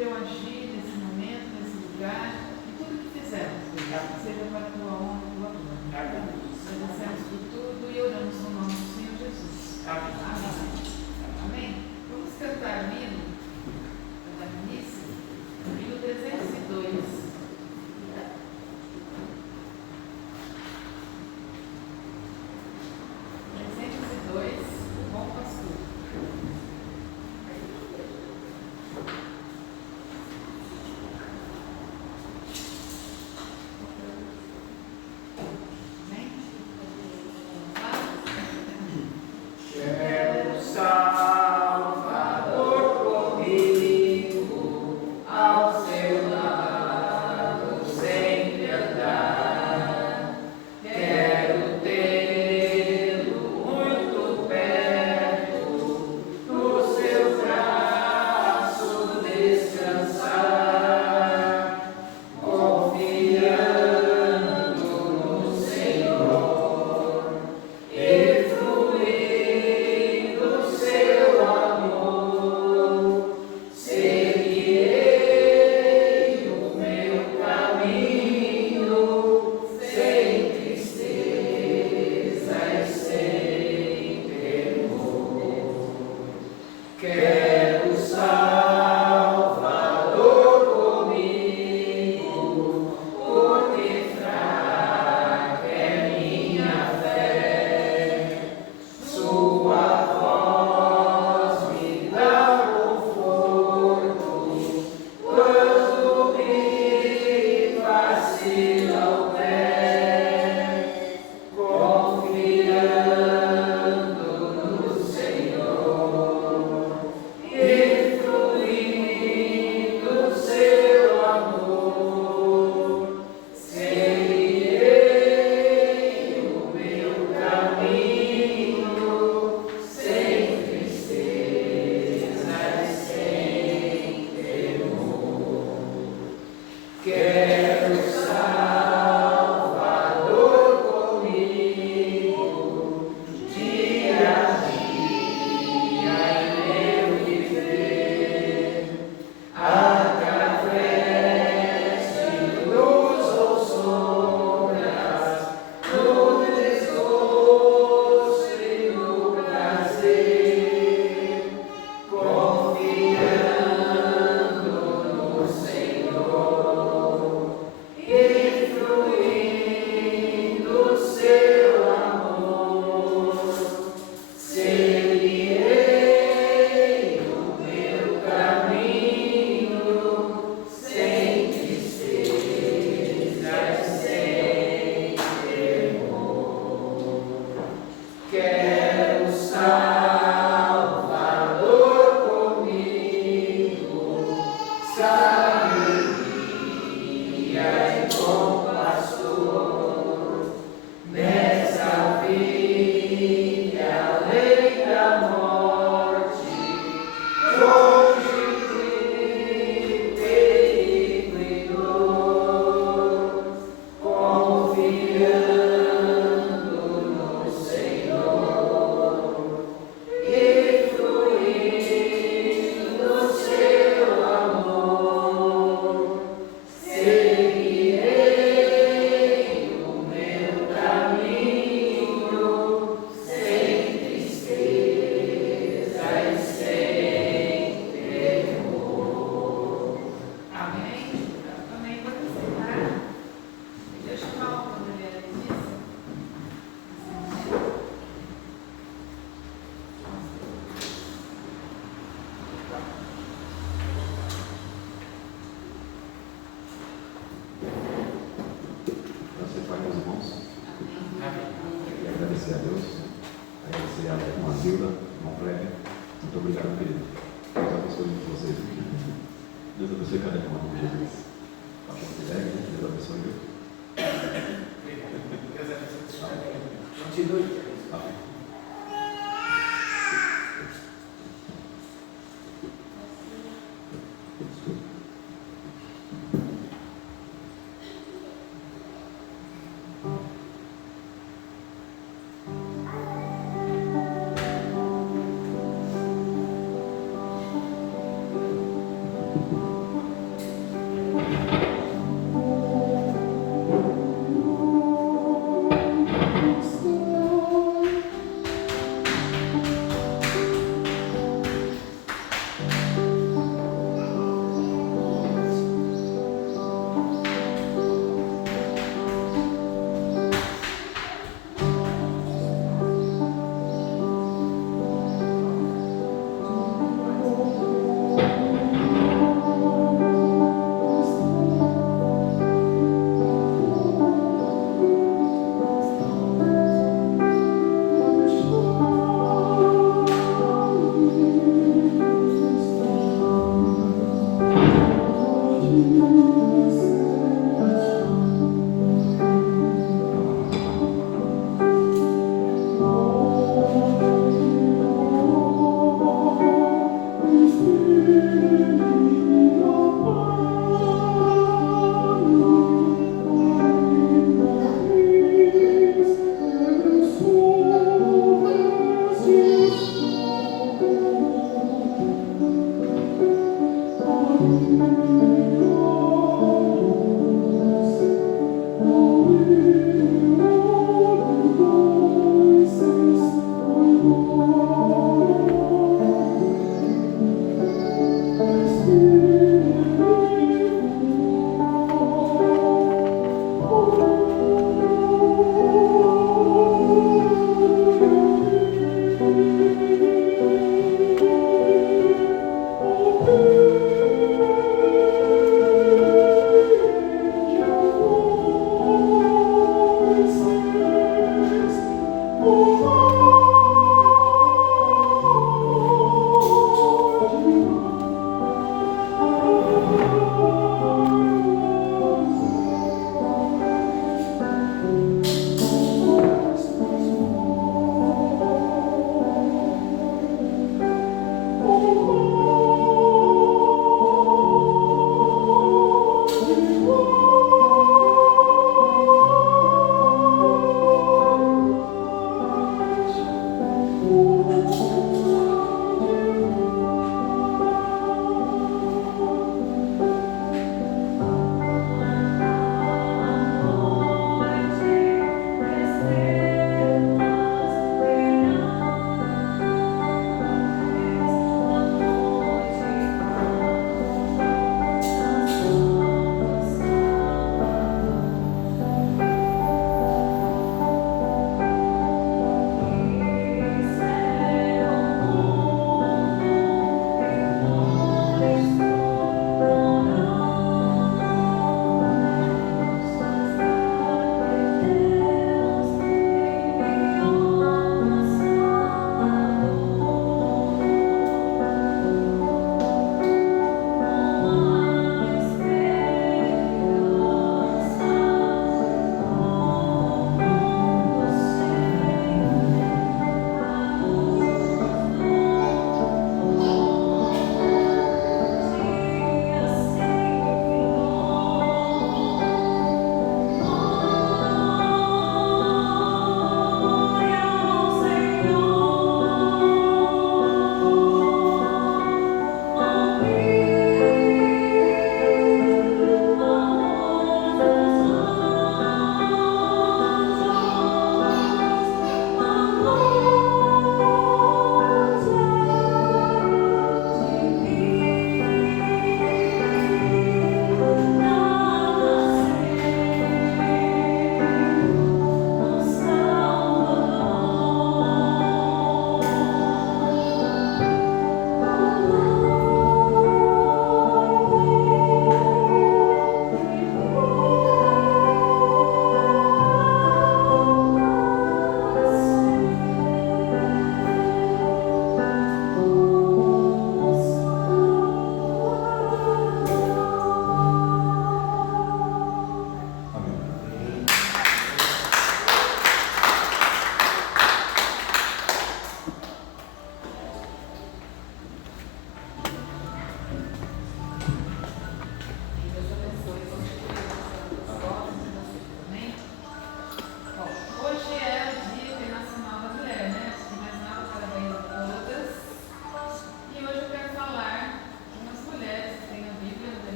teu agir nesse momento, nesse lugar, e tudo que fizermos, seja para a tua honra e tua glória. Agradecemos por tudo e oramos no nome do Senhor Jesus. Amém. Amém. Vamos cantar o hino da missa, hino 302.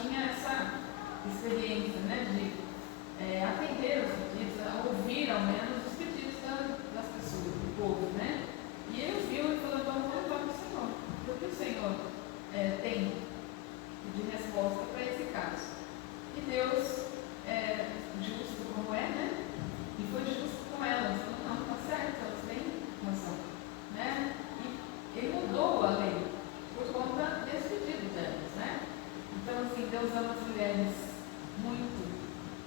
tinha essa experiência, né, de atender os pedidos, ouvir ao menos os pedidos das pessoas, do povo, né? E ele ouviu e falou: vamos voltar para o Senhor, porque o Senhor tem de resposta para esse caso. E Deus, justo como né? E foi justo com elas. Falou: não, está certo, elas têm razão, né? E ele mudou a lei por conta desse pedido delas, né? Então, assim, Deus ama as mulheres muito,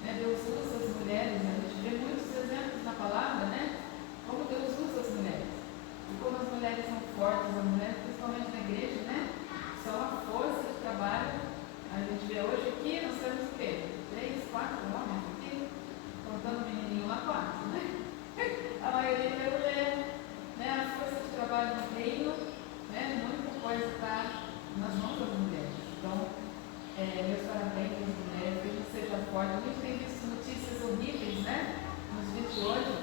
né? Deus usa as mulheres, a gente vê muitos exemplos na palavra, né? Como Deus usa as mulheres. E como as mulheres são fortes, as mulheres, principalmente na igreja, né? São a força de trabalho. A gente vê hoje aqui, nós temos o quê? 3, 4 homens aqui, contando o menininho lá, 4, né? A maioria é mulher, né? A força de trabalho no reino, né? Muita coisa está nas mãos das mulheres. Então, meus parabéns às mulheres, que a gente seja forte. A gente tem visto notícias horríveis, né? Nos dias de hoje,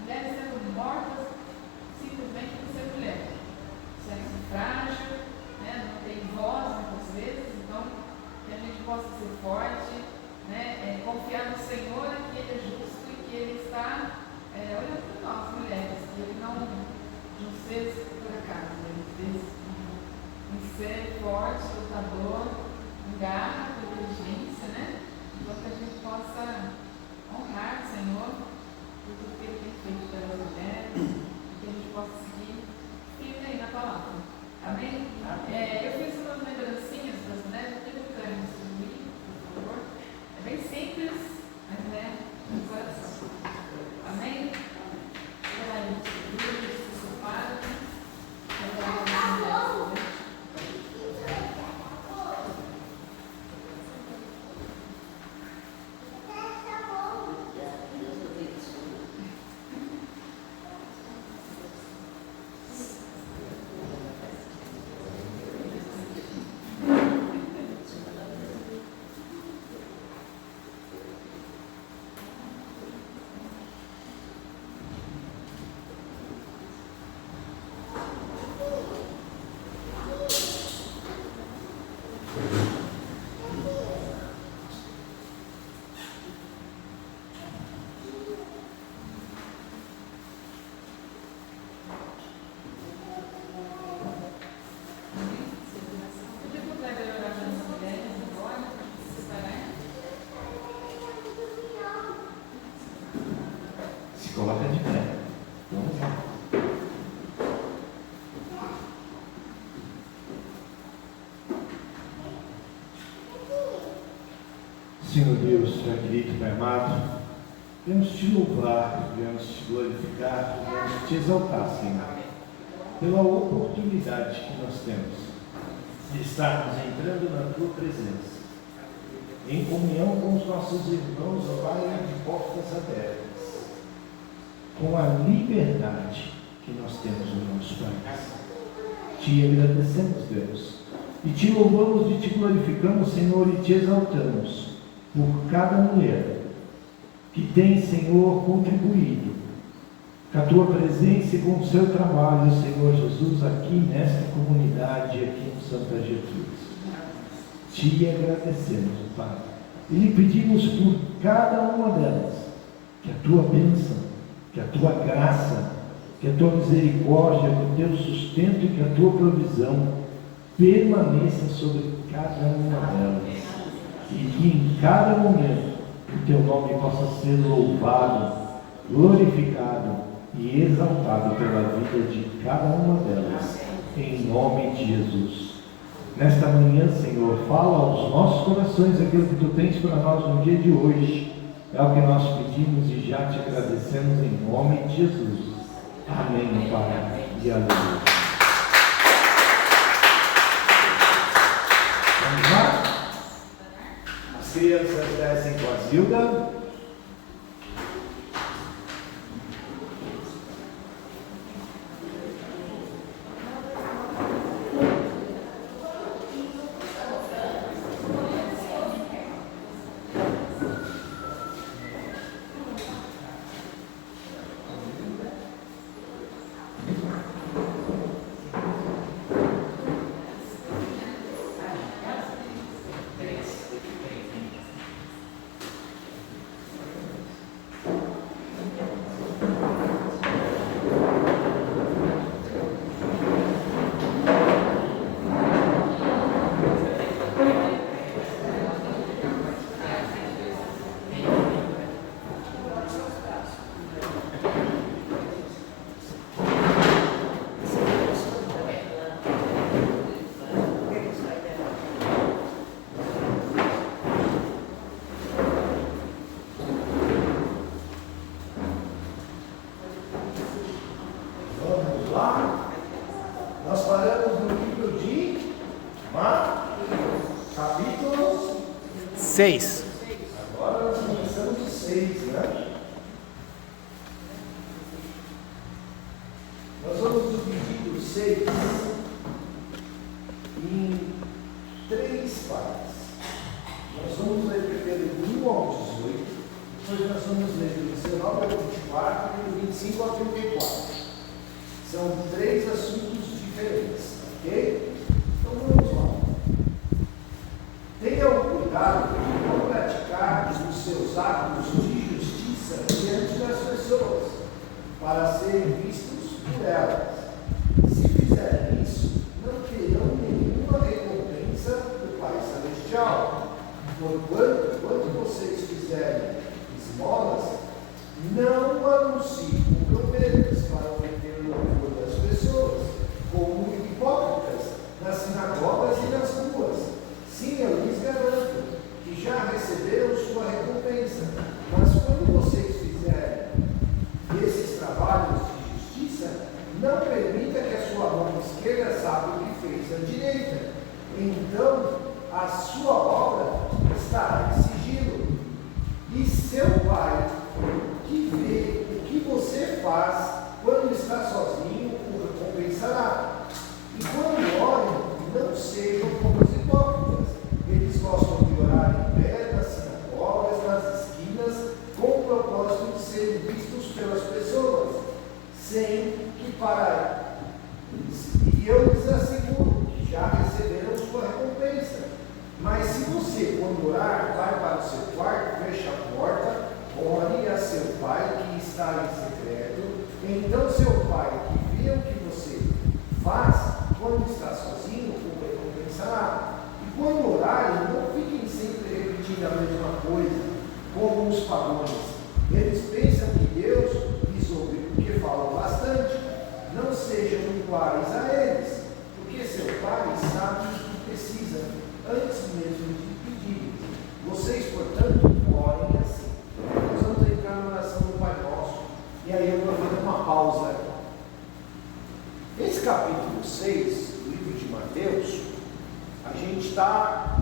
mulheres sendo mortas simplesmente por ser mulher. Sexo frágil, né? Não tem voz muitas vezes, então que a gente possa ser forte, né? Confiar no Senhor, que Ele é justo e que Ele está olhando para nós, mulheres, que Ele não nos fez por acaso, Ele fez em ser forte, lutador, com garra, com inteligência, né? Então que a gente possa honrar o Senhor por tudo que Ele tem feito pelas mulheres, e que a gente possa seguir firme aí na palavra. Amém? Eu fiz umas lembrancinhas das mulheres, eu tenho que distribuir, por favor. É bem simples, mas no coração. Amém? Espera aí, distribui, se separa. Coloca de pé. Vamos lá. Senhor Deus, Pai querido, Pai amado, viemos te louvar, viemos te glorificar, viemos te exaltar, Senhor, pela oportunidade que nós temos de estarmos entrando na Tua presença, em comunhão com os nossos irmãos, ó Pai, de portas abertas, com a liberdade que nós temos no nosso país. Te agradecemos, Deus, e te louvamos e te glorificamos, Senhor, e te exaltamos por cada mulher que tem, Senhor, contribuído com a tua presença e com o seu trabalho, Senhor Jesus, aqui nesta comunidade, aqui em Santa Gertrudes. Te agradecemos, Pai, e lhe pedimos por cada uma delas que a tua bênção, que a tua graça, que a tua misericórdia, que o teu sustento e que a tua provisão permaneça sobre cada uma delas. E que em cada momento o teu nome possa ser louvado, glorificado e exaltado pela vida de cada uma delas, em nome de Jesus. Nesta manhã, Senhor, fala aos nossos corações aquilo que tu tens para nós no dia de hoje. É o que nós pedimos e já te agradecemos em nome de Jesus. Amém, Pai. E aleluia. Vamos lá? As crianças descem com a Zilda. 6. Agora nós começamos o 6, né? Nós vamos dividir o 6 em 3 partes. Nós vamos ler primeiro do 1 ao 18, depois nós vamos ler do 19 ao 24 e do 25 ao 34. São 3 assuntos diferentes, ok? Então vamos lá. Tenha o cuidado de não praticar os seus atos de justiça diante das pessoas, para serem vistos por elas. Se fizerem isso, não terão nenhuma recompensa do Pai Celestial. Porquanto, quando vocês fizerem esmolas, não anunciem com trombetas para obter o louvor das pessoas, como hipócritas nas sinagogas e nas ruas. Sim, eu lhes garanto que já receberam sua recompensa. Mas quando vocês fizerem esses trabalhos de justiça, não permita que a sua mão esquerda saiba o que fez a direita. Então, a sua obra estará em sigilo. E seu Pai, que vê o que você faz quando está sozinho, o recompensará. E quando orem, não sejam como os hipócritas. Eles gostam de orar em pé nas sinagogas, nas esquinas, com o propósito de serem vistos pelas pessoas, sem que para eles. E eu lhes asseguro que já receberam sua recompensa. Mas se você, quando orar, vai para o seu quarto, fecha a porta, ore a seu Pai que está em secreto, então seu Pai que vê o que você faz quando está sozinho, o recompensará. E quando orarem, não fiquem sempre repetindo a mesma coisa, como os pagãos. Eles pensam que Deus lhes ouve porque falam bastante. Não sejam iguais a eles, porque seu Pai sabe o que precisa, antes mesmo de pedir. Vocês, portanto, orem assim. Nós vamos entrar na oração do Pai Nosso, e aí eu vou fazer uma pausa aqui. Esse capítulo 6 do livro de Mateus, a gente está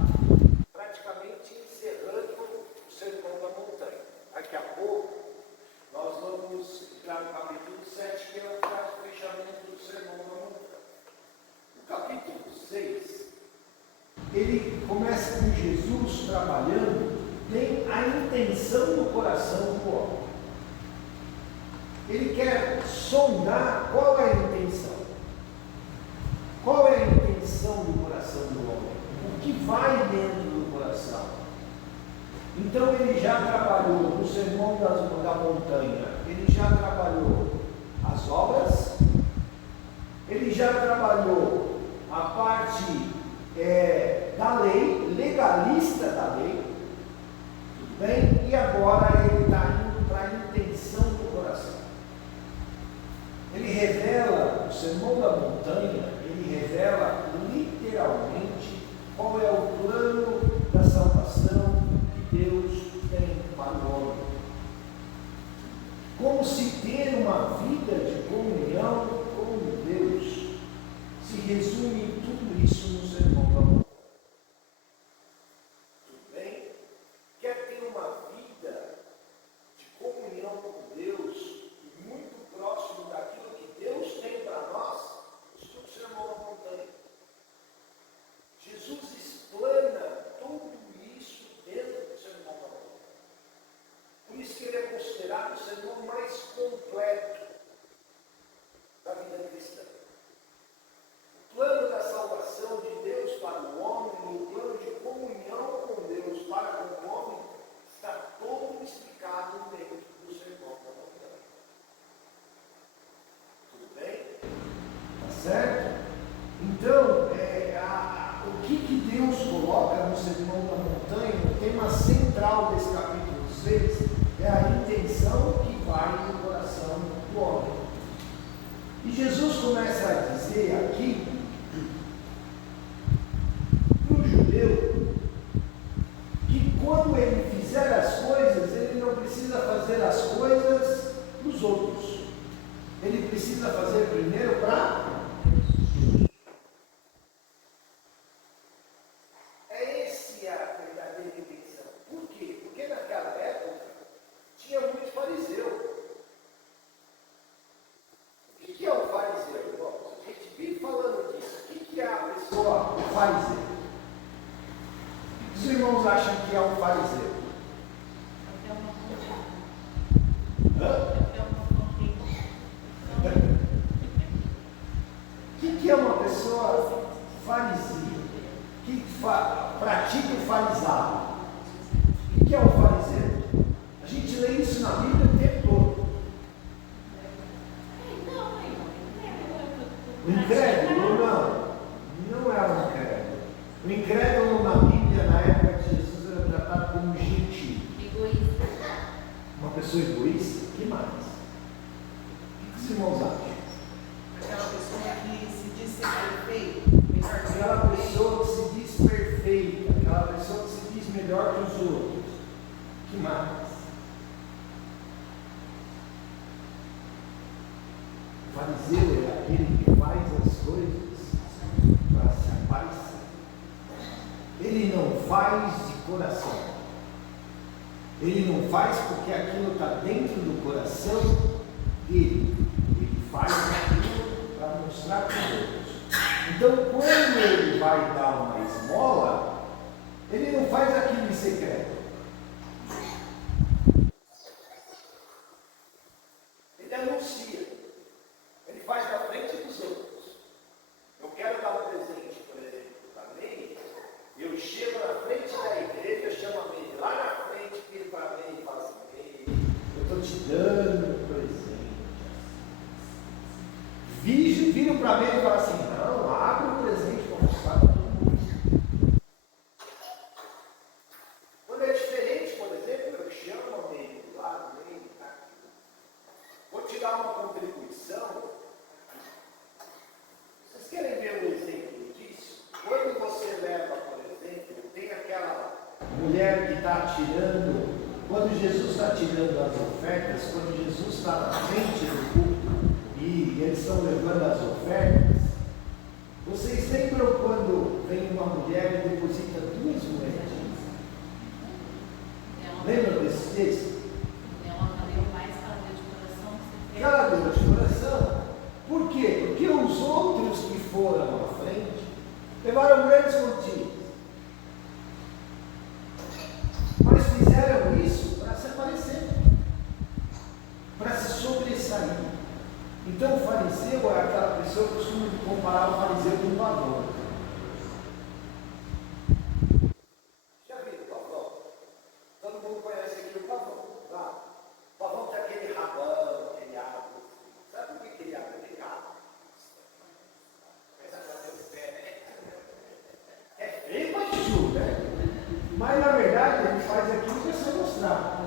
praticamente encerrando o Sermão da Montanha. Daqui a pouco nós vamos entrar no capítulo 7, que é o fechamento do Sermão da Montanha. O capítulo 6, ele começa com Jesus trabalhando, tem a intenção no coração do homem. Ele quer sondar qual é a intenção. Qual é a intenção do coração do homem? O que vai dentro do coração? Então ele já trabalhou no Sermão da Montanha, ele já trabalhou as obras, ele já trabalhou a parte da lei, legalista da lei, tudo bem? E agora ele está indo para a intenção do coração. Ele revela, o Sermão da Montanha, ele revela literalmente qual é o plano da salvação que Deus tem para o homem. Como se ter uma vida de comunhão com Deus se resume em tudo isso no Sermão da Montanha. Tudo bem? Quer ter uma vida de comunhão com Deus e muito próximo daquilo que Deus tem para nós? Estuda o Sermão da Montanha. Jesus explana tudo isso dentro do Sermão da Montanha. Por isso que ele é considerado o sermão mais completo da vida cristã. O plano da salvação de Deus para o homem, o plano de comunhão com Deus para com o homem, está todo explicado dentro do Sermão da Montanha. Tudo bem? Tá certo? Então, o que Deus coloca no Sermão da Montanha, o tema central desse capítulo 6, é a intenção que vai no coração do homem. E Jesus começa a dizer aqui para o judeu que quando ele fizer as coisas, ele não precisa fazer as coisas para os outros. Ele precisa fazer primeiro para Deus. Essa é a verdadeira intenção. irmãos acham que é um fariseu? O que é uma pessoa fariseu? Que pratica o farisado? O que é um fariseu? A gente lê isso na Bíblia o tempo todo. O incrédulo não é um incrédulo. O incrédulo na Bíblia, na época de Jesus, era tratado como um gentio. Egoísta. Uma pessoa egoísta? O que mais? O que os irmãos acham? Aquela pessoa que se diz ser perfeito, Aquela pessoa que se diz perfeita, aquela pessoa que se diz melhor que os outros. O que mais? O fariseu é aquele que faz as coisas para se aparecer. Ele não faz de coração. Ele não faz porque aquilo está dentro do coração dele. Ele faz aquilo para mostrar para os outros. Então, quando ele vai dar uma esmola, ele não faz aquilo em secreto. Ele anuncia. Ele faz na frente dos outros. Eu quero dar um presente, por exemplo, para Ney. Eu chego na frente da igreja, chamo a Ney lá na frente, viro para Ney e falo assim: Ney, eu estou te dando um presente. Viro para Ney e falo assim: não, abre o presente para mostrar para todo mundo. Quando é diferente, por exemplo, eu chamo a Ney do lado, Ney, tá aqui. Vou te dar uma contribuição. Vocês querem ver um exemplo disso? Quando você leva, por exemplo, tem aquela mulher que está tirando, quando Jesus está tirando as ofertas, quando Jesus está na frente do culto e eles estão levando as ofertas, vocês lembram quando vem uma mulher e deposita 2 moedinhas? Lembram desse texto? Ela deu mais que ela deu de coração. Ela deu de coração. Por quê? Porque os outros que foram à frente levaram grandes quantias. Mas fizeram isso para se aparecer, para se sobressair. Então o fariseu é aquela pessoa que costuma comparar o fariseu com o pavão. Já viu o pavão? Todo mundo conhece aqui o pavão, tá? O pavão tem aquele rabão, aquele árvore. Sabe por que aquele árvore tem rabo? É feio para chuchu, né? Mas na verdade ele faz aquilo para você mostrar.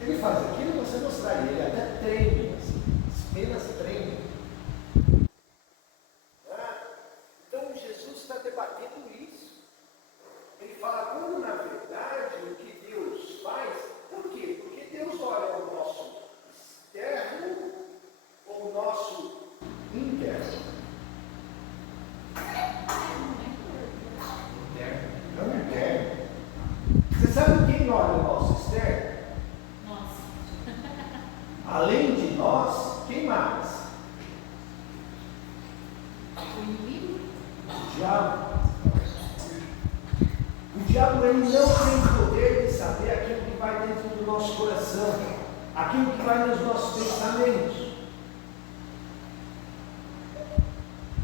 Ele faz aquilo para você mostrar. E ele até treme, assim, as penas tremem. Então Jesus está debatendo isso. Ele fala quando na verdade o que Deus faz, por quê? Porque Deus olha o nosso externo ou o nosso interno. Não interno. Você sabe quem olha o nosso externo? Nossa. Além de nós, quem mais? O inimigo? O diabo. O diabo ele não tem poder de saber aquilo que vai dentro do nosso coração, aquilo que vai nos nossos pensamentos.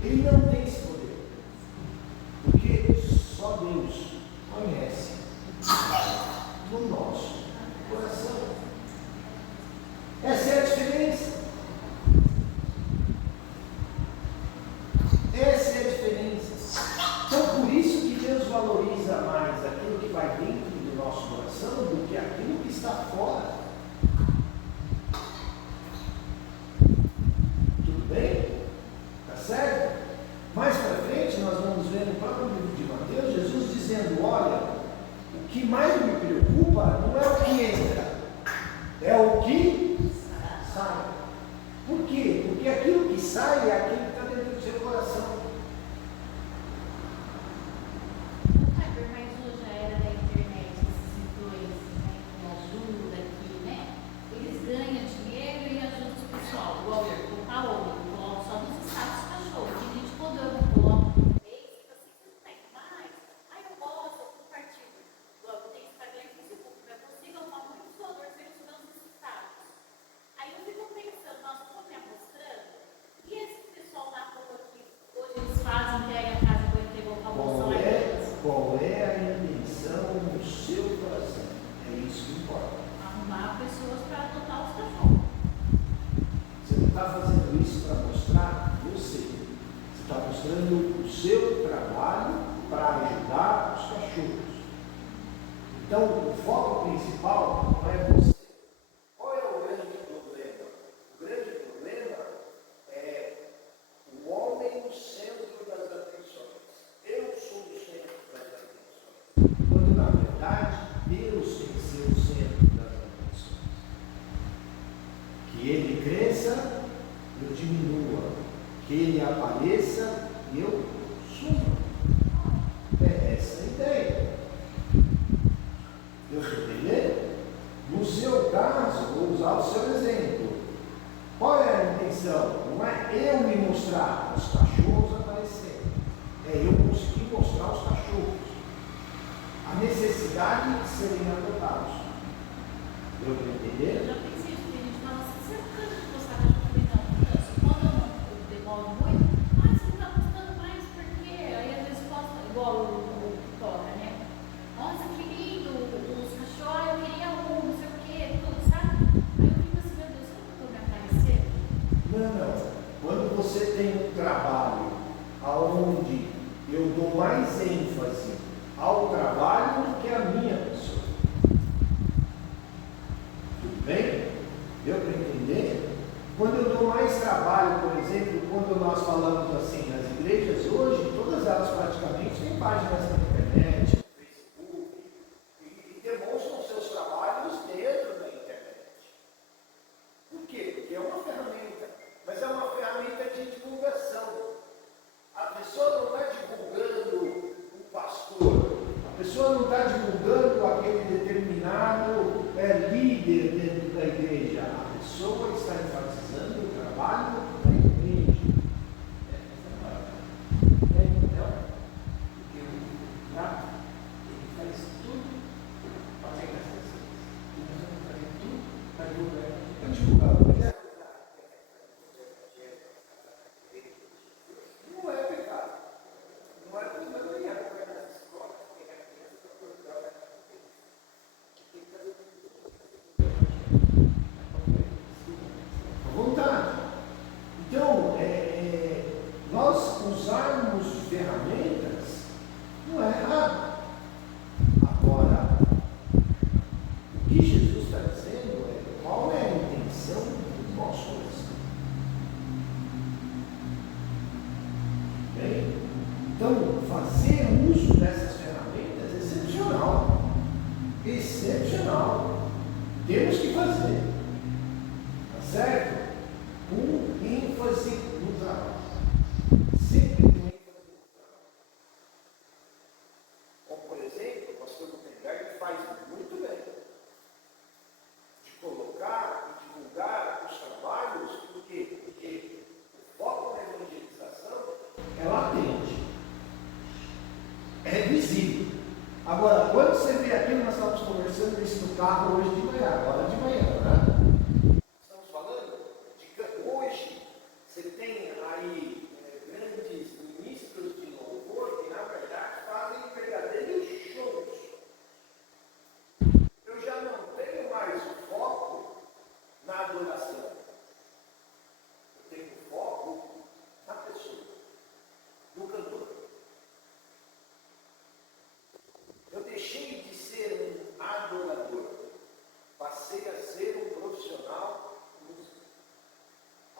Ele não tem esse poder, porque só Deus conhece no nosso coração. Essa é a diferença. Essa é a diferença. Então, por isso que Deus valoriza mais aquilo que vai dentro do nosso coração do que aquilo que está fora. Tudo bem? Tá certo? Mais para frente, nós vamos ver no próprio livro de Mateus, Jesus dizendo: olha, o que mais me preocupa não é o que entra, é o que sai. Por quê? Porque aquilo que sai é aquilo que está dentro do seu coração. Mas hoje a era da internet, esses influencers, né, que ajuda aqui, né? Eles ganham dinheiro e ajudam o pessoal. Igual eu, colocar ovo, eu coloco só nos status do cachorro. Tem gente quando eu não coloco no Face, assim, não tem mais. Então, o foco principal não é você. Qual é o grande problema? O grande problema é o homem no centro das atenções. Eu sou o centro das atenções. Quando, na verdade, Deus tem que ser o centro das atenções. Que Ele cresça, eu diminua. Que Ele apareça e eu suma. É essa a ideia. Deus entendeu? No seu caso, vou usar o seu exemplo. Qual é a intenção? Não é eu me mostrar os cachorros aparecendo. É eu conseguir mostrar os cachorros. A necessidade de serem adotados. Deu para entender? Eu já pensei isso, porque a gente fala assim, você não cansa de postar cachorro? Não, quando eu demoro muito, você não está postando mais, por quê? Aí às vezes posta, igual o Toca, né? Nossa, que lindo, os cachorros, eu queria um, não sei o quê, tudo, sabe? Aí eu fico assim, meu Deus, eu não estou me aparecendo? Não. Quando você tem um trabalho onde eu dou mais ênfase ao trabalho do que à minha pessoa. Tudo bem? Deu para entender? Quando eu dou mais trabalho, por exemplo, quando nós falamos assim, nas igrejas hoje, todas elas praticamente têm páginas na internet, no Facebook, e demonstram seus trabalhos dentro da internet. Por quê? Porque é uma ferramenta, mas é uma ferramenta de divulgação. A pessoa não está divulgando o pastor, a pessoa não está divulgando aquele determinado líder dentro da igreja, a pessoa está enfatizando o trabalho da igreja. Então, porque o trato, ele faz tudo para pegar as pessoas. E nós vamos fazer tudo para divulgar. Para divulgar. Não é pecado. Não é problema nenhum. Vontade. Então, nós usarmos ferramentas não é errado. Agora, o que Jesus está dizendo é qual é a intenção do nosso coração. Bem? Então, fazer uso dessas ferramentas é excepcional. Excepcional. Temos que fazer. Tá certo? Com ênfase no trabalho. Sempre com ênfase no trabalho. Como, por exemplo, o pastor Gutenberg faz muito bem de colocar e divulgar os trabalhos, porque o foco na evangelização é latente, é visível. Agora, quando você vê aquilo, nós estávamos conversando isso no carro hoje de manhã, agora de manhã, né? Estamos falando de que hoje você tem aí grandes ministros de louvor que, na verdade, fazem verdadeiros shows. Eu já não tenho mais o foco na adoração. Eu tenho foco na pessoa, no cantor. Eu deixei de ser um adorador, passei a ser um profissional músico.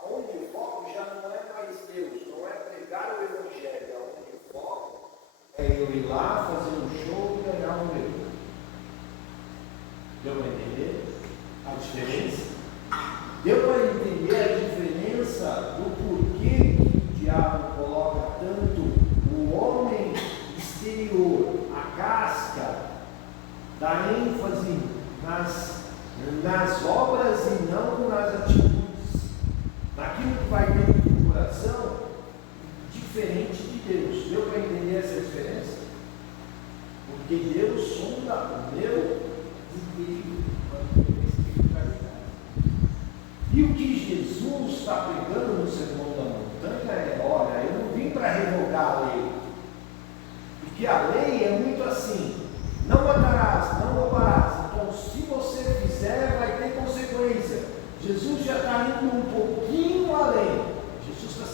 Onde o foco já não é mais Deus, não é pregar o Evangelho, onde o foco é eu ir lá, fazer um show e ganhar um euro. Deu para entender a diferença? Deu para entender a diferença do porquê que o diabo coloca tanto o homem exterior, a casca, dá ênfase nas obras e não nas atitudes, naquilo que vai dentro do coração, diferente de Deus. Deu para entender essa diferença? Porque Deus sonda o meu interior, e o que Jesus está pregando no Sermão da Montanha é: olha, eu não vim para revogar a lei. Porque a lei é muito assim: não matarás, não roubarás. Então, se você fizer, vai ter consequência. Jesus já está indo um pouquinho além. Jesus está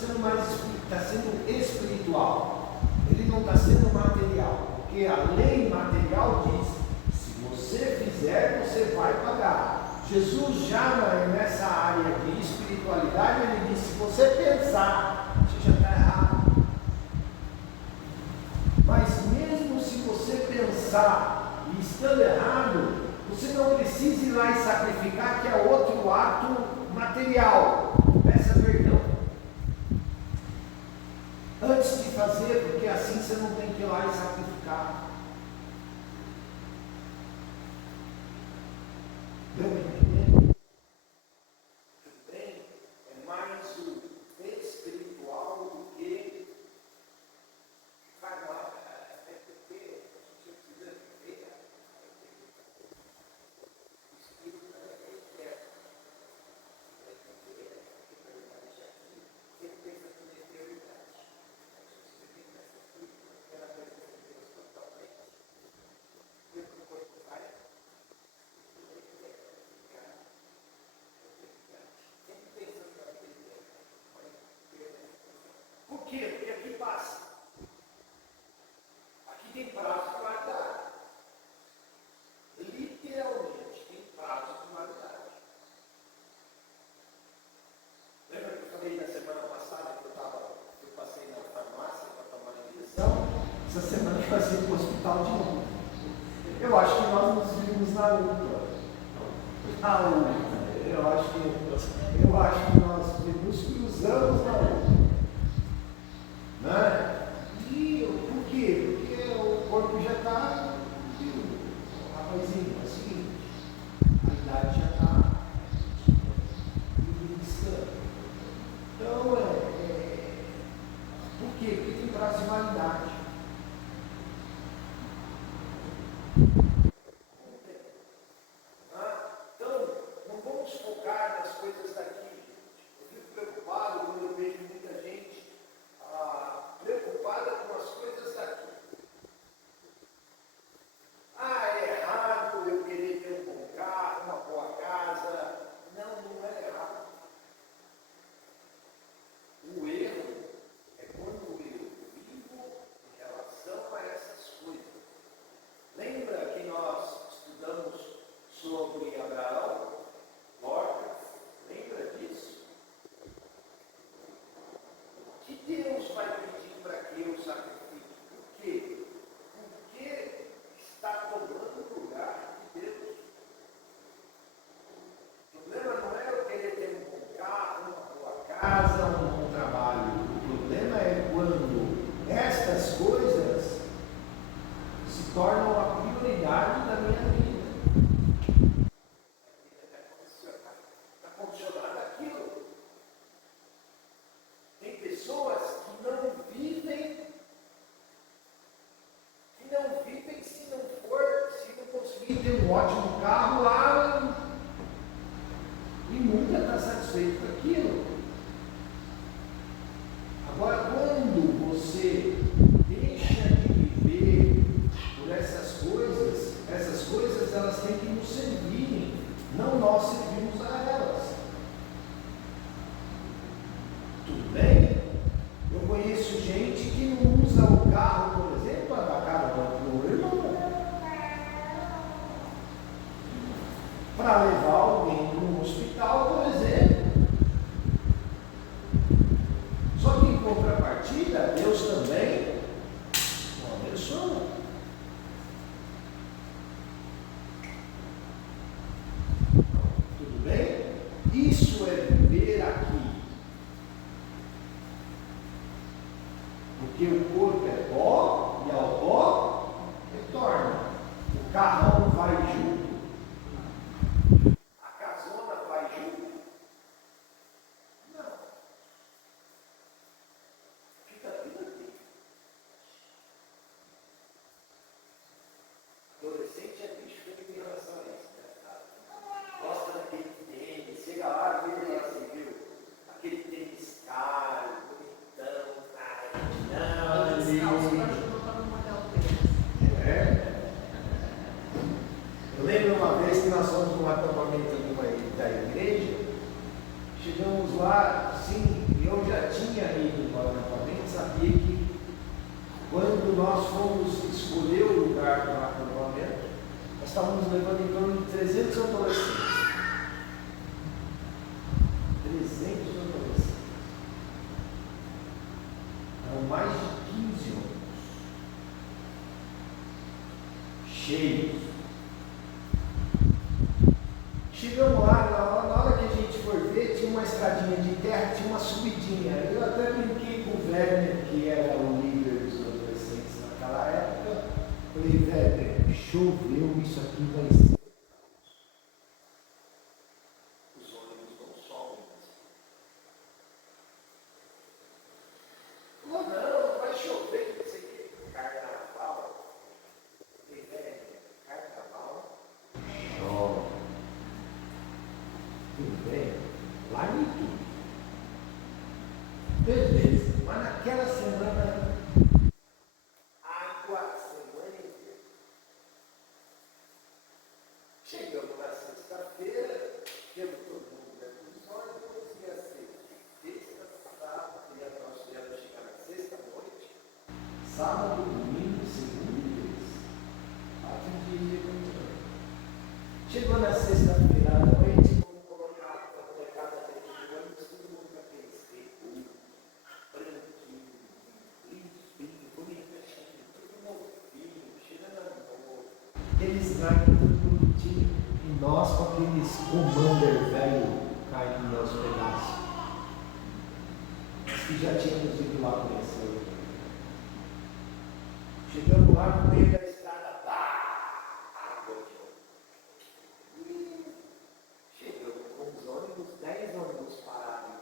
sendo espiritual. Ele não está sendo material. Porque a lei material diz: se Jesus já nessa área de espiritualidade, ele disse, se você pensar, você já está errado. Mas mesmo se você pensar e estando errado, você não precisa ir lá e sacrificar, que é outro ato material. Peça perdão antes de fazer, porque assim você não tem que ir lá e sacrificar. Deu para entender? Tudo bem? É mais o espiritual do que carnal. É porque a gente precisa viver o espírito também quer. Ele pensa que é prioridade. Por quê? Porque aqui passa. Aqui tem prazo de validade. Literalmente tem prazo de validade. Lembra que eu falei na semana passada que eu passei na farmácia para tomar a injeção? Essa semana eu passei para o hospital de novo. Eu acho que nós nos vimos na luta. Eu acho que nós nos cruzamos na luta. Né? E por quê? Porque o corpo já está, rapazinho, é o seguinte, a idade já está iniciando. Então, por quê? Porque tem prazo de validade. Então, não vamos focar nas coisas daqui. Eu fico preocupado quando eu vejo muita gente preocupada com as coisas daqui. É errado eu querer ter um bom carro, uma boa casa. Não é errado. O erro é quando eu vivo em relação a essas coisas. Lembra que nós estudamos sobre Abraão? Lorca? Lembra disso? Que Deus vai pedir para que eu sacrifique? Por quê? Porque está tomando o lugar de Deus. O problema não é eu querer ter um bom carro, uma boa casa, um bom trabalho. O problema é quando estas coisas se tornam a prioridade da minha vida. Está condicionado àquilo. Tem pessoas que não vivem se não conseguir ter um ótimo carro lá e nunca está satisfeito com aquilo. Agora, quando você deixa de viver por essas coisas elas têm que nos servirem, não nós servimos a elas. Tudo bem? Eu conheço gente que não usa o carro, por exemplo, para dar carona para o irmão, para levar alguém para um hospital, por exemplo. Só que em contrapartida, Deus também o abençoa. Tudo bem? Isso é viver aqui. Porque o corpo é pó e ao pó retorna. O carrão vai junto. A casona vai junto. Não. Fica tudo aqui. Adolescente é bicho feito em relação a isso. Gosta daquele tênis, chega lá e vê assim, viu? Aquele tênis caro, bonitão, eu lembro uma vez que nós fomos num acampamento da igreja, chegamos lá, sim, eu já tinha ido para o acampamento, sabia que quando nós fomos escolher o lugar para o acampamento, nós estávamos levando em torno de 300 adolescentes. cheios. Chegamos lá, na hora que a gente for ver, tinha uma estradinha de terra, tinha uma subidinha. Eu até brinquei com o Werner, que era o líder dos adolescentes naquela época. Falei, Werner, choveu, isso aqui vai ser. Os ônibus não sobem. Falou, não vai chover, isso aqui é carnaval. Falei, Werner, carnaval chove. Tudo bem? Lá em tudo. Beleza, mas naquela semana, água a semana inteira. Chegamos na sexta-feira, temos todo mundo dentro dos ônibus, ia ser sexta, sábado, e nós viemos chegar na sexta-noite, sábado, domingo, segunda e terça. 4 dias de economia. Chegou na sexta-feira à noite, vamos colocar a molecada dentro do ônibus, todo mundo com aquele seco, branquinho, limpinho, bonitinho, tudo novinho, cheirando amor. Eles traem tudo bonitinho e nós com aqueles commander velho caindo aos pedaços. Mas que já tínhamos ido lá conhecer. Chegamos lá no meio da estrada, água de novo. Chegamos com os ônibus, 10 ônibus parados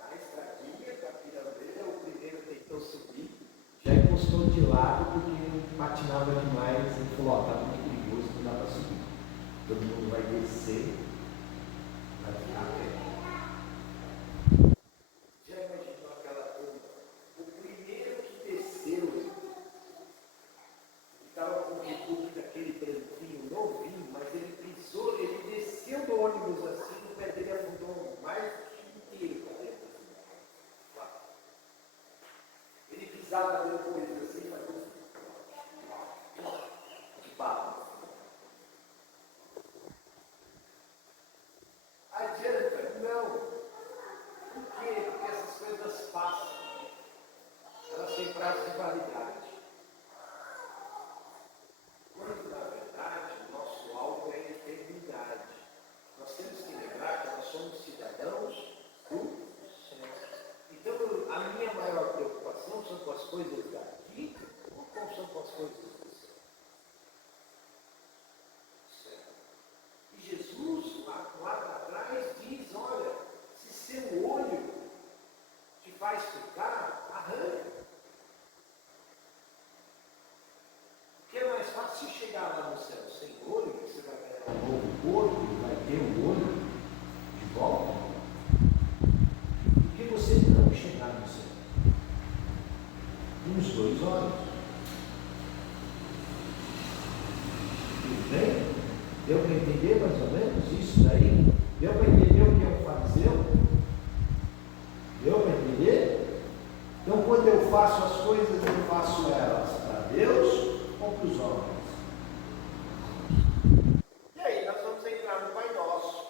na estradinha, Capirabeira, o primeiro tentou subir, já encostou de lado porque patinava demais e falou, está muito perigoso, não dá para subir. Todo mundo vai descer, vai ficar a pé. Já imaginou aquela coisa? O primeiro que desceu, estava com o reboot daquele branquinho novinho, mas ele pisou, ele desceu do ônibus assim, o pé dele afundou mais que inteiro para dentro. Ele pisava depois assim, mas de barro. Adianta? Não. Por quê? Porque essas coisas passam. Elas têm prazo de validade. Quando, na verdade, o nosso alvo é a eternidade. Nós temos que lembrar que nós somos cidadãos do céu. Então, a minha maior preocupação são com as coisas daqui ou são com as coisas do céu? E Jesus, lá atrás, diz, olha, se seu olho te faz pecar, arranca. Porque é mais fácil chegar lá no céu sem olho, que você vai ganhar um novo corpo e vai ter o olho de volta, do que você não chegar no céu. Com os 2 olhos. Tudo bem? Deu para entender mais ou menos isso daí? Deu para entender o que é um fariseu? Deu para entender? Então, quando eu faço as coisas, eu faço elas para Deus ou para os homens? E aí, nós vamos entrar no Pai Nosso.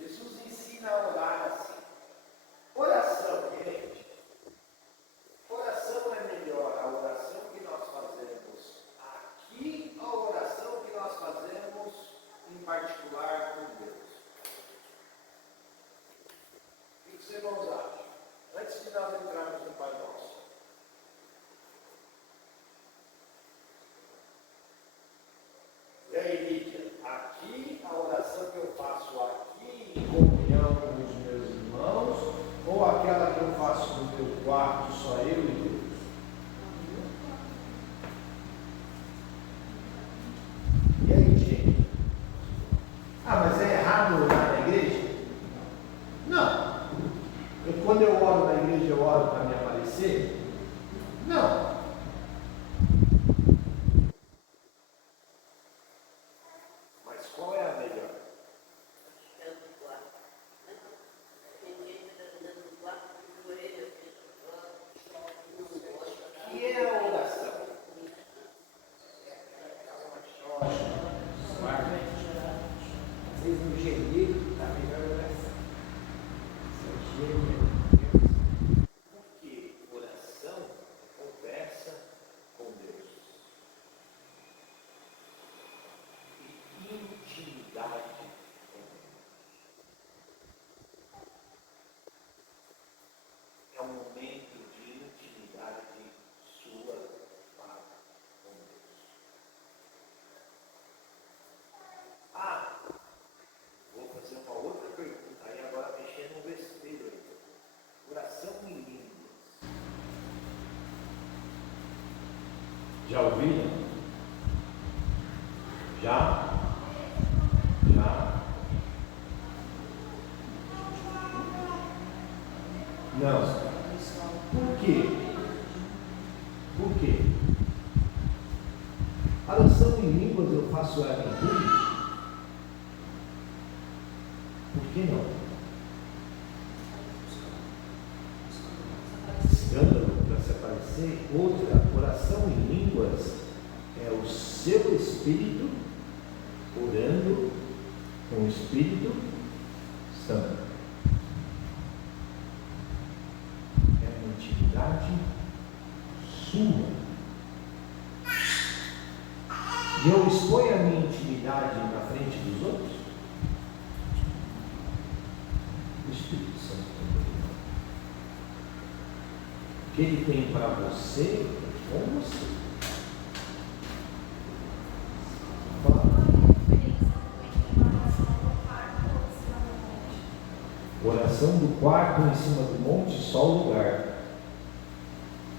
Jesus ensina a orar assim. Oração, gente. Oração é melhor a oração que nós fazemos aqui, a oração que nós fazemos em particular com Deus. O que vocês vão usar? Antes de nós entrarmos no Pai Nosso. E aí, Lídia, aqui a oração que eu faço aqui em comunhão com os meus irmãos, ou aquela que eu faço no meu quarto, só eu e Deus? E aí, gente? Mas é errado orar na igreja? Não. Quando eu oro na igreja, eu oro para me aparecer? Não. Mas qual é a melhor? Que é a oração? Às vezes no gemido está melhor oração. Por que oração? Já ouviram? Já? Não. Por quê? A oração em línguas eu faço ela em público? Por que não? Escândalo para se aparecer. Outra, oração em línguas é o seu espírito orando com o Espírito Santo. É uma intimidade sua. E eu exponho a minha intimidade na frente dos outros? O Espírito Santo também. O que ele tem para você é com você. Oração do quarto em cima do monte, só o lugar.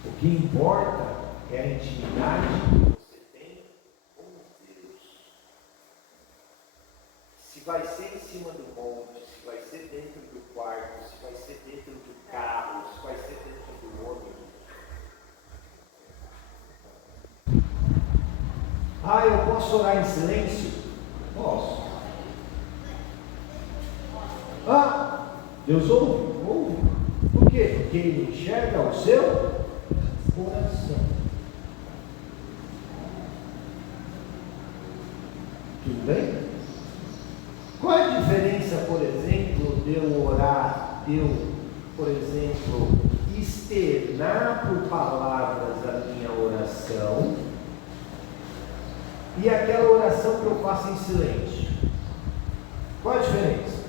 O que importa é a intimidade que você tem com Deus. Se vai ser em cima do monte, se vai ser dentro do quarto, se vai ser dentro do carro, se vai ser dentro do ônibus. Ah, eu posso orar em silêncio? Posso. Ah, Deus ouve. Por quê? Porque Ele enxerga o seu coração. Tudo bem? Qual é a diferença, por exemplo, de eu orar, por exemplo, externar por palavras a minha oração e aquela oração que eu faço em silêncio? Qual a diferença?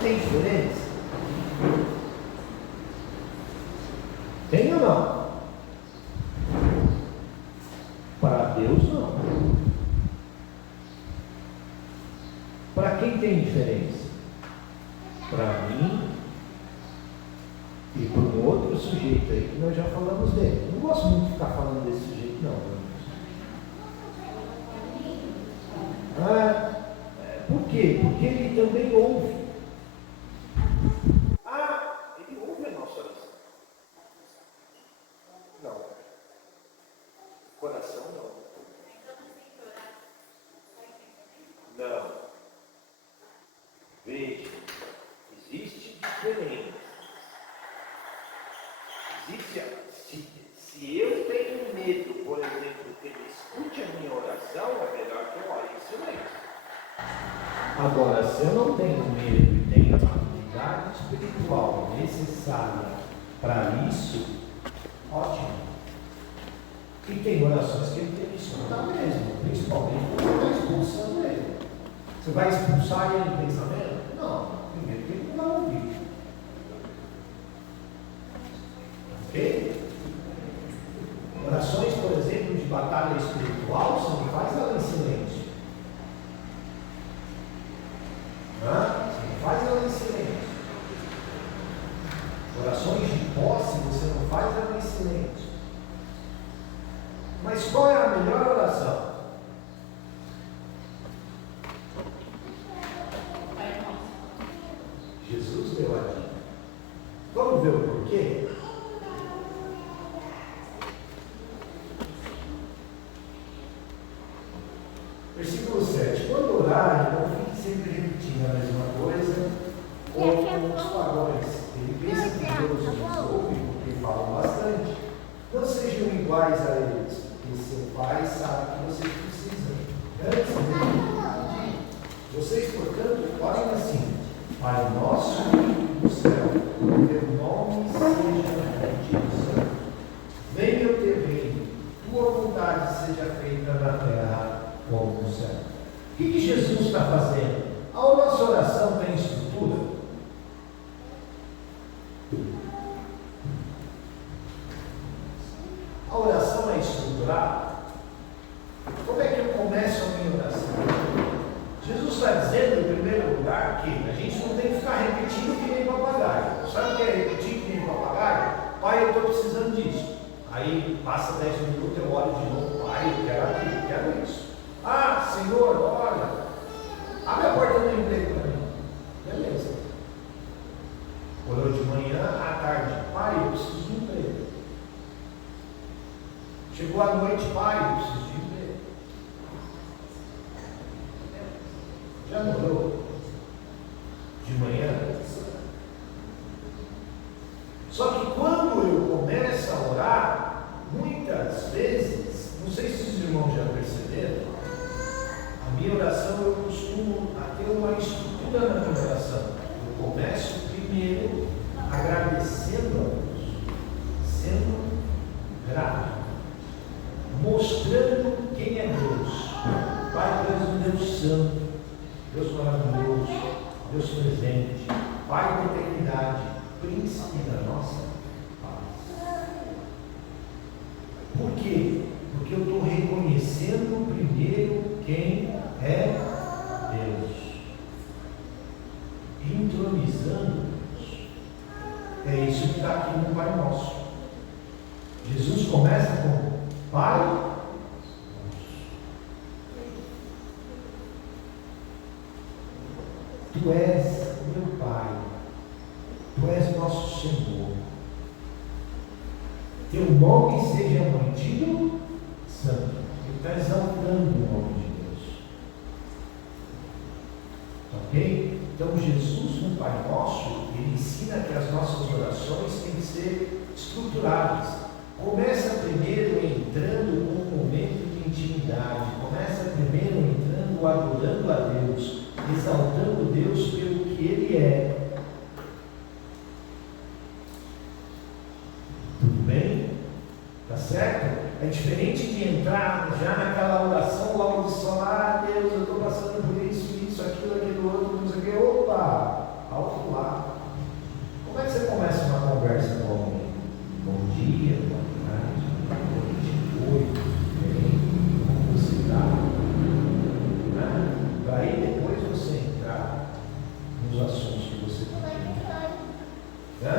Tem diferença? Tem ou não? Para Deus não. Para quem tem diferença? Para mim e para um outro sujeito aí que nós já falamos dele. Não gosto muito de ficar falando desse sujeito não. Por quê? Porque ele também ouve. Ele ouve a nossa oração. Não. Coração não. Não. Veja, existe diferença. Se eu tenho medo, por exemplo, que ele escute a minha oração, é melhor que eu ore em silêncio. Agora, se eu não tenho medo e tenho a maturidade espiritual necessária para isso, ótimo. E tem orações que ele tem que escutar mesmo, principalmente quando você está expulsando ele. Você vai expulsar ele do pensamento? Não, primeiro tem que dar ouvido. Ok? Orações, por exemplo, de batalha espiritual, você não faz ela em silêncio. Você não faz ela em silêncio. Orações de posse, você não faz ela em silêncio. Mas qual é a melhor oração? Jesus deu a dica. Vamos ver o porquê? Versículo 7. Quando orarem, não fique sempre repetindo a mesma coisa, ou como os pagões. Ele pensa que Deus nos ouve, porque falam bastante. Não sejam iguais a eles, porque seu Pai sabe que vocês precisam. Antes dele. Vocês, portanto, orem assim: Pai nosso no céu, teu nome seja bendito. Venha o teu reino, tua vontade seja feita na terra como no céu. O que Jesus está fazendo? A nossa oração tem estrutura? A oração é estruturada? Como é que eu começo a minha oração? Jesus está dizendo, em primeiro lugar, que a gente não tem que ficar repetindo que nem papagaio. Sabe o que é repetir que Aí passa 10 minutos, eu olho de novo, pai, eu quero aquilo, quero isso. Ah, Senhor, olha, abre a porta do emprego para mim. Beleza. Orou de manhã, à tarde, pai, eu preciso de emprego. Chegou à noite, pai, eu preciso de emprego. Já não orou? De manhã? Só que quando eu começo a orar, muitas vezes, não sei se os irmãos já perceberam, a minha oração eu costumo ter uma estrutura na minha oração. Eu começo primeiro agradecendo a Deus, sendo grato, mostrando quem é Deus. Pai, Deus é um Deus santo, Deus maravilhoso, Deus presente, Pai da eternidade, príncipe da nossa paz. Por quê? Porque eu estou reconhecendo primeiro quem é Deus, entronizando Deus. É isso que está aqui no Pai Nosso. Jesus começa com Pai. Tu és meu Pai, Tu és nosso Senhor. Teu nome seja mantido santo. Ele está exaltando o nome de Deus. Ok? Então Jesus, no Pai Nosso, ele ensina que as nossas orações têm que ser estruturadas. Começa primeiro entrando com um momento de intimidade. Começa primeiro entrando, adorando a Deus, exaltando Deus pelo que Ele é. Tudo bem? Tá certo? É diferente de entrar já naquela oração logo de falar, Deus, eu estou passando por isso, aquilo, aquilo outro, não sei o que. Opa! Alto lá. Como é que você começa uma conversa com alguém? Bom dia, boa tarde, boa noite, oi, bem, como você está? Né? Para aí depois você entrar nos assuntos que você tem. Né?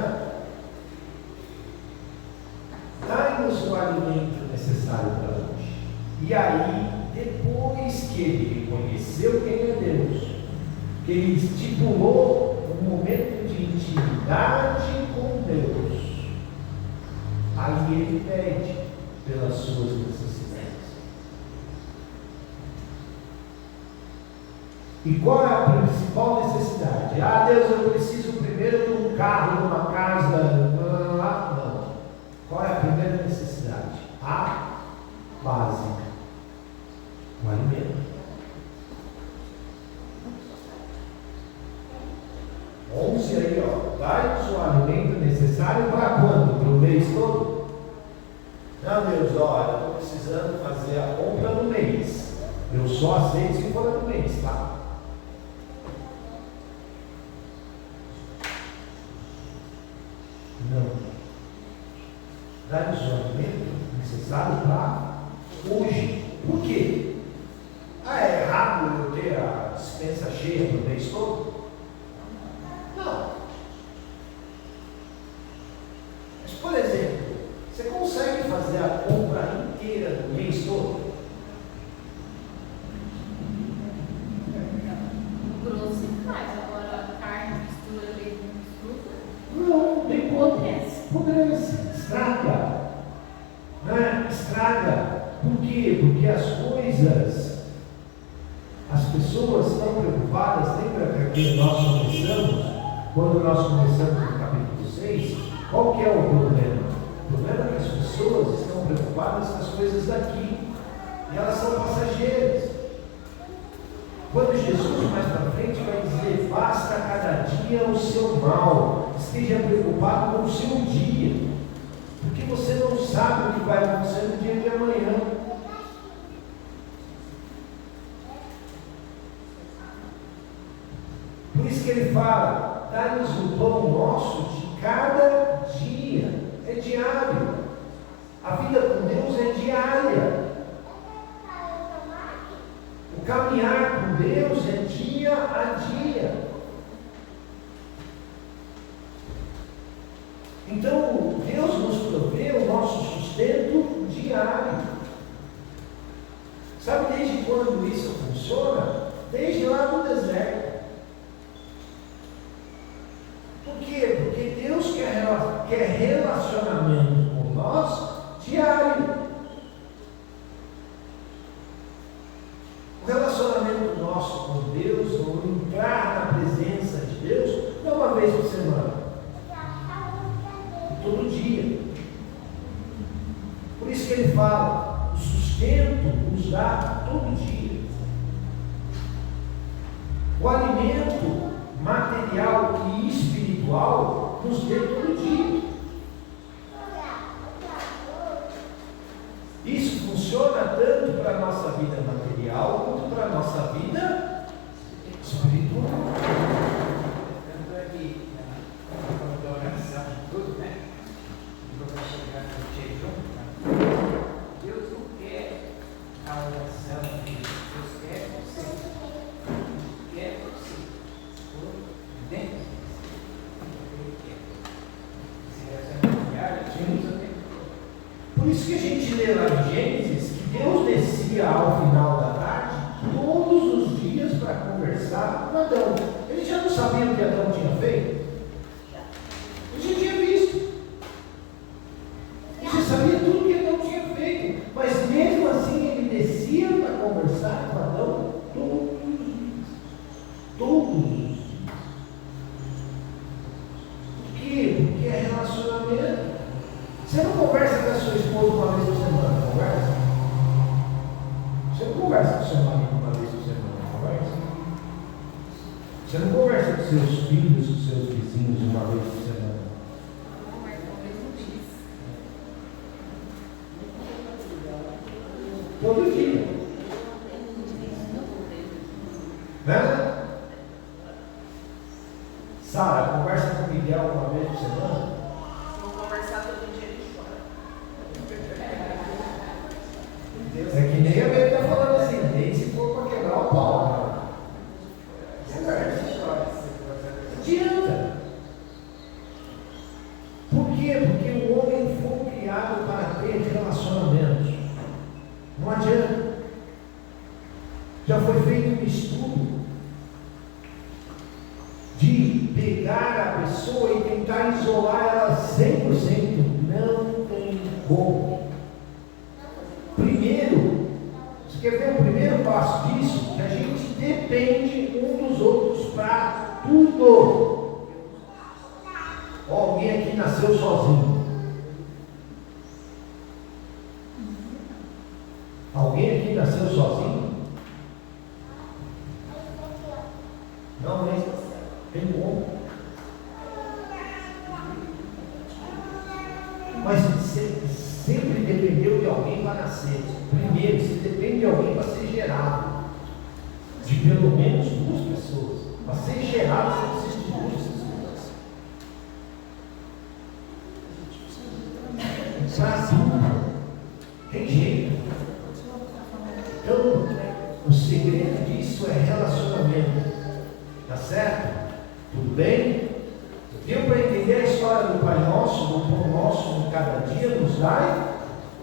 Dai-nos o alimento necessário para hoje. E aí, depois que ele reconheceu quem é Deus, que ele estipulou um momento de intimidade com Deus, aí ele pede pelas suas necessidades. E qual é a principal necessidade? Ah, Deus, eu preciso primeiro de um carro, de uma casa. Não. Qual é a primeira necessidade? A básica. O alimento. 11 aí, ó. Dai-nos o alimento necessário para quando? Para o mês todo? Não, Deus, ó, eu estou precisando fazer a compra no mês. Eu só aceito se for no mês, tá? Não. Dai-nos o alimento necessário para hoje. Por quê? Ah, é errado eu ter a dispensa cheia no mês todo? Não. Mas, por exemplo, você consegue fazer a compra inteira do mês todo? O grosso se faz, agora carne, mistura, legumes, fruta. Não, tem como. Apodrece. Estraga. Né? Estraga. Por quê? Porque as coisas, as pessoas estão preocupadas. Lembra que aqui nós começamos, quando nós começamos no capítulo 6, qual que é o problema? O problema é que as pessoas estão preocupadas com as coisas daqui, e elas são passageiras. Quando Jesus mais para frente vai dizer, basta cada dia o seu mal, esteja preocupado com o seu dia, porque você não sabe o que vai acontecer no dia de amanhã. Por isso que ele fala, dá-nos o pão nosso de cada dia, é diário. A vida com Deus é diária. O caminhar com Deus é dia a dia. Então, Deus nos provê o nosso sustento quando isso funciona? Desde lá no deserto. Por quê? Porque Deus quer relacionamento com nós diário. O relacionamento nosso com Deus, ou entrar na presença de Deus, não é uma vez por semana. Todo dia. Por isso que ele fala, o sustento nos dá todo dia. O alimento material e espiritual nos dê todo dia. Isso funciona tanto para a nossa vida material quanto para a nossa vida espiritual. Tanto é que na oração de tudo, né? Quando vai chegar no jejum, Deus não quer a oração de Deus quer você. Quer você. Dentro Ele quer. Se relaciona diário, Deus o tempo todo. Por isso que a gente lê lá em Gênesis que Deus descia ao final da tarde todos os dias para conversar com Adão. Ele já não sabia o que Adão tinha feito? Ele já tinha visto. Ele já sabia tudo o que Adão tinha feito. Mas mesmo assim ele descia para conversar com Adão todos os dias. Todos os dias. Por quê? Porque é relacionamento. Você não conversa com a sua esposa uma vez por semana, conversa? Você não conversa com o seu marido uma vez por semana, conversa? Você não conversa com seus filhos, com seus vizinhos uma vez por semana? Todo dia. Né? Sara, conversa com o Miguel uma vez por semana? Vou conversar todo dia de fora. É que nem a Bíblia está falando assim, nem se for para quebrar o pau. Né? Conversa. Não adianta. Por quê? Porque o homem foi criado para ter relacionamentos. Não adianta. Já foi feito um estudo de pegar a pessoa e tentar isolar ela 100%. Não tem como. Primeiro, você quer ver o primeiro passo disso? Que a gente depende um dos outros para tudo. Ó, alguém aqui nasceu sozinho. Alguém aqui nasceu sozinho? Não, nem tem como. Mas você sempre dependeu de alguém para nascer. Primeiro, você depende de alguém para ser gerado. De pelo menos duas pessoas. Para ser gerado, você precisa de duas pessoas. Para tudo. Tem jeito. Então, o segredo disso é relacionamento. Tá certo? Tudo bem? Deu para entender a história do Pai Nosso, do Pão Nosso, de cada dia nos dai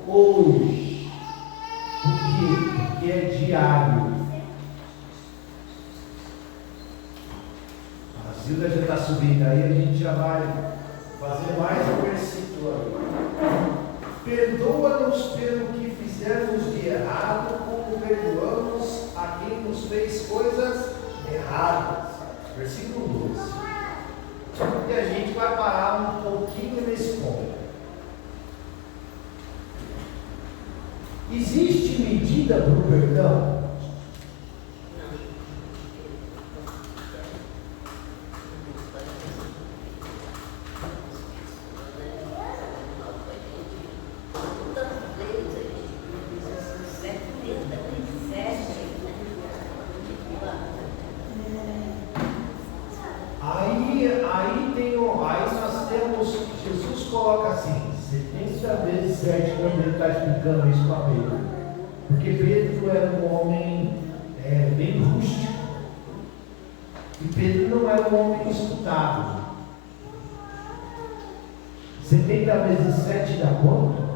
hoje. Por quê? Porque é diário. A Zilda já está subindo aí, a gente já vai fazer mais um versículo aí. Perdoa-nos pelo que fizemos de errado, como perdoamos a quem nos fez coisas erradas. Versículo 12. E a gente vai parar um pouquinho nesse ponto. Existe medida para o perdão? Aí nós temos, Jesus coloca assim, 70 vezes 7, quando ele está explicando isso para Pedro. Porque Pedro era um homem bem rústico. E Pedro não era um homem estudado. 70 vezes 7 dá quanto?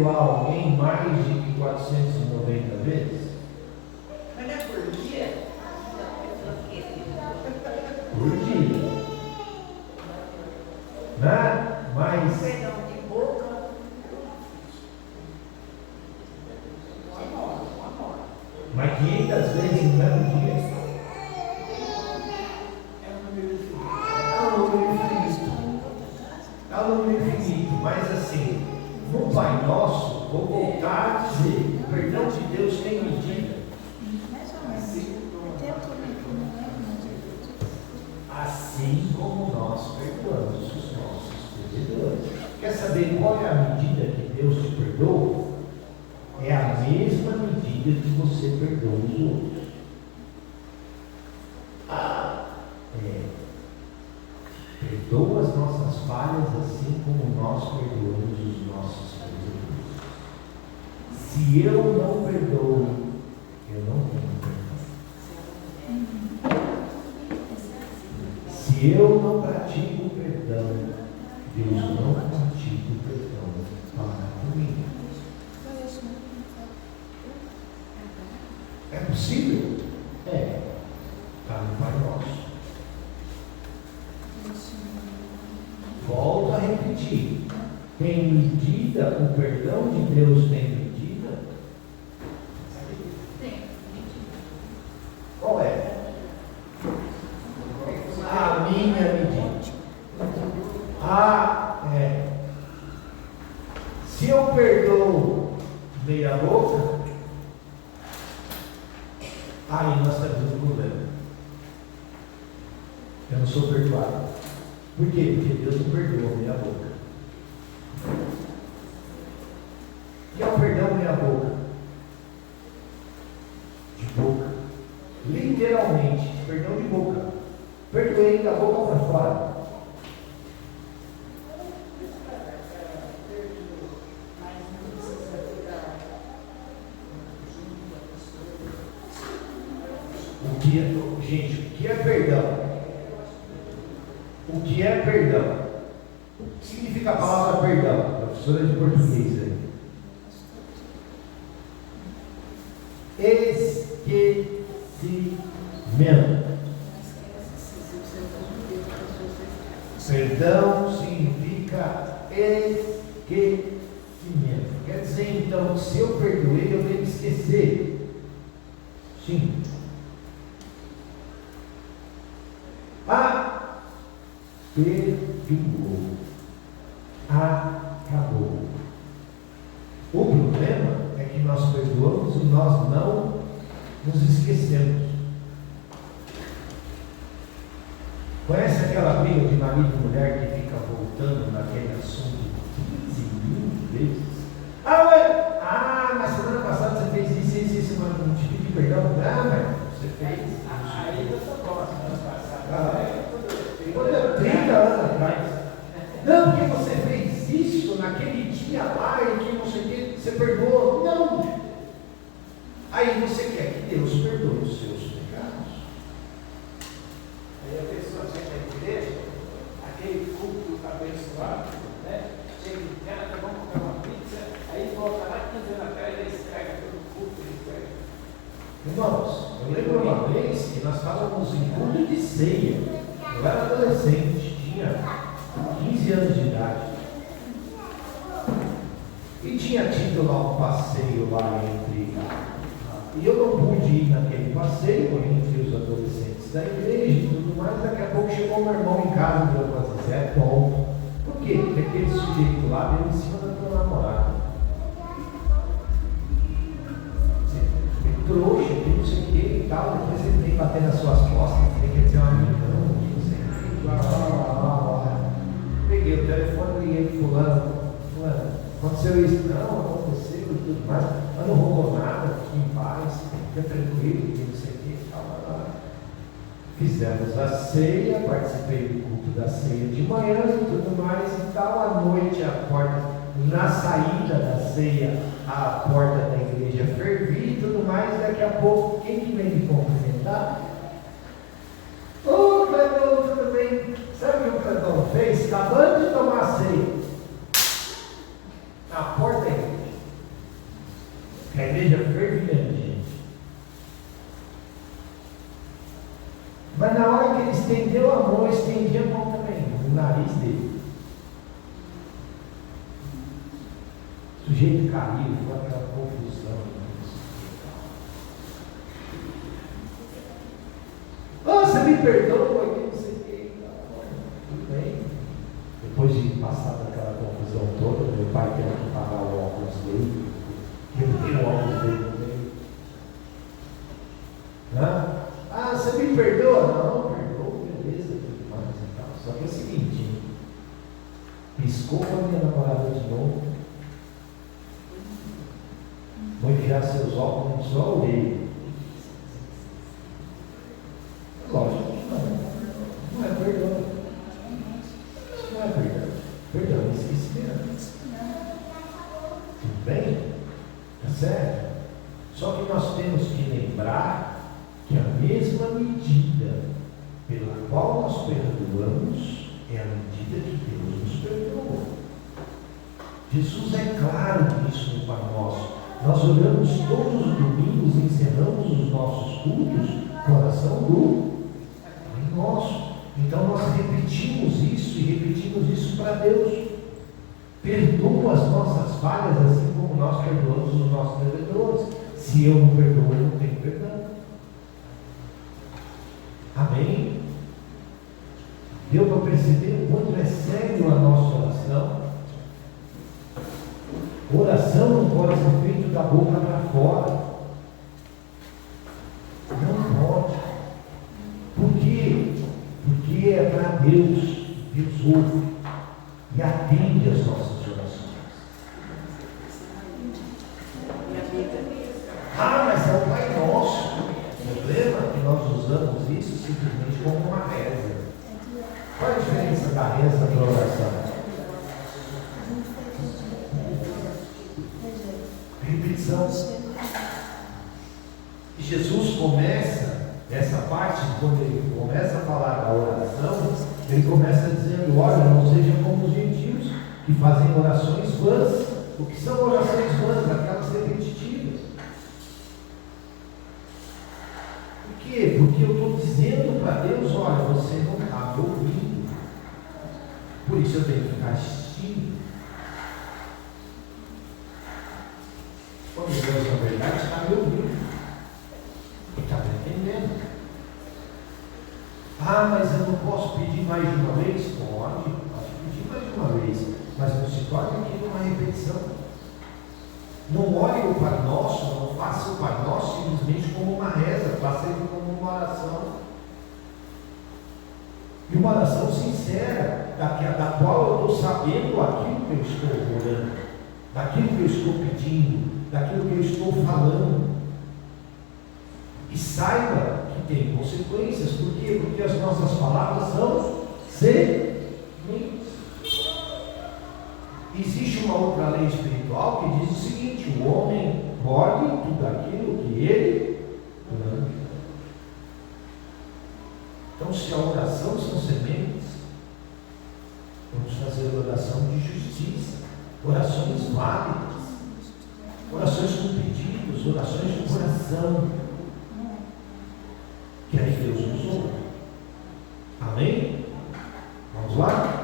perdoar alguém mais de 490 vezes? Mas não é por dia? Por dia. Né? Mas Perdão de boca. mas 500 vezes no mesmo dia. É um número infinito. É um número infinito. É um número infinito. Mas assim, no Pai Nosso, vou voltar a dizer, o perdão de Deus tem medida. Assim como nós perdoamos os nossos devedores. Quer saber qual é a medida que Deus te perdoa? É a mesma medida que você perdoa os outros. Perdoa as nossas falhas assim como nós perdoamos os nossos devedores. Se eu não perdoo, eu não tenho perdão. Se eu não pratico o perdão, Deus não pratica o perdão para mim. É possível? É. Está no Pai Nosso. Volto a repetir. Tem medida, o perdão de Deus tem medida? Tem. Qual é? A minha medida. Se eu perdoo meia boca, aí nós temos um problema. Eu não sou perdoado. Por quê? Porque Deus não perdoa meia boca. O que é o perdão meia boca? De boca. Literalmente, perdão de boca. Perdoei da boca para fora. Gente, o que é perdão? O que é perdão? O que significa a palavra perdão? Professora de português aí. Esquecimento. Perdão significa esquecimento. Quer dizer então que se eu perdoei, eu tenho que esquecer. Sim. Perdoou. Acabou. O problema é que nós perdoamos e nós não nos esquecemos. Conhece aquela briga de marido e mulher que fica voltando naquele assunto 15.000 vezes? Mas semana passada você fez isso, mas não te pedi perdão. Mas você fez. Aí eu só gosto, semana passada. Quando é 30 anos atrás. Não, porque você fez isso naquele dia lá e que não sei o que, você perdoou. Não. Aí você quer que Deus perdoe os seus pecados. Aí a pessoa chega na igreja, aquele culto abençoado, né? Chega em casa, vamos comer uma pizza, aí volta lá 15 anos atrás e estraga todo o culto, ele estraga. Irmãos, eu lembro uma vez que nós estávamos em culto de ceia. Eu era adolescente, tinha 15 anos de idade. E tinha tido lá um passeio lá entre. E eu não pude ir naquele passeio entre os adolescentes da igreja e tudo mais. Daqui a pouco chegou meu irmão em casa e falou assim: Zé, ponto. Por quê? Porque aquele sujeito lá deu em cima da tua namorada. Trouxa, que não sei o que e tal. Depois ele vem bater nas suas costas, tem que dizer uma amigão, não sei o que. Peguei o telefone, liguei pro fulano, aconteceu isso? Não, aconteceu e tudo mais, mas não roubou nada, fique em paz, fica tranquilo, que não sei o que e tal. Fizemos a ceia, participei do culto da ceia de manhã e tudo mais e tal. À noite, a porta, na saída da ceia, a porta da igreja fervia e tudo mais. Daqui a pouco, quem que vem me cumprimentar? Ô, Cledão, tudo bem? Sabe o que o Cledão fez? Acabando de tomar ceia, na porta da igreja. sujeito caiu, foi aquela confusão. Você me perdoa, que não sei o que. Tudo bem. Depois de passar daquela confusão toda, meu pai teve que pagar o óculos dele. Eu tenho o óculos dele no meio. Você me perdoa? Não, perdoa, beleza, tudo mais e tal. Só que é o seguinte, piscou com a minha namorada de novo, vou enfiar seus óculos só a orelha. Lógico que não. Não é perdão. Não é perdão. Perdão é esquecimento. Tudo bem? Tá certo? Só que nós temos que lembrar que a mesma medida pela qual nós perdoamos é a medida que Deus nos perdoou. Jesus é claro nisso no Pai Nosso. Nós oramos todos os domingos, encerramos os nossos cultos com a oração do Pai Nosso. Então nós repetimos isso e repetimos isso para Deus. Perdoa as nossas falhas assim como nós perdoamos os nossos devedores. Se eu não perdoo, eu não tenho perdão. Amém? Deu para perceber o quanto é sério a nossa oração? Oração não pode ser feita da boca para fora. Não pode. Por quê? Porque é para Deus. Deus ouve e atende as nossas orações. Mas é o Pai Nosso. O problema é que nós usamos isso simplesmente como uma reza. Qual a diferença da reza para a oração? Repetição. E Jesus começa essa parte, quando ele começa a falar da oração, ele começa dizendo: olha, não seja como os gentios que fazem orações vãs. O que são orações vãs? Aquelas repetitivas. Por quê? Porque eu estou dizendo para Deus: olha, você não está me ouvindo. Por isso eu tenho que ficar assistindo. Quando Deus, na verdade, está me ouvindo. E está me entendendo. Mas eu não posso pedir mais de uma vez? Pode pedir mais de uma vez. Mas não se torne aqui uma repetição. Não ore o Pai Nosso, não faça o Pai Nosso simplesmente como uma reza, faça ele como uma oração. E uma oração sincera, da qual eu estou sabendo aquilo que eu estou orando, daquilo que eu estou pedindo, daquilo que eu estou falando. E saiba que tem consequências. Por quê? Porque as nossas palavras são sementes. Existe uma outra lei espiritual que diz o seguinte: o homem colhe tudo aquilo que ele planta. Então, se a oração são sementes, vamos fazer oração de justiça, orações válidas, orações com pedidos, orações de coração, que aí Deus nos ouve. Amém? Vamos lá?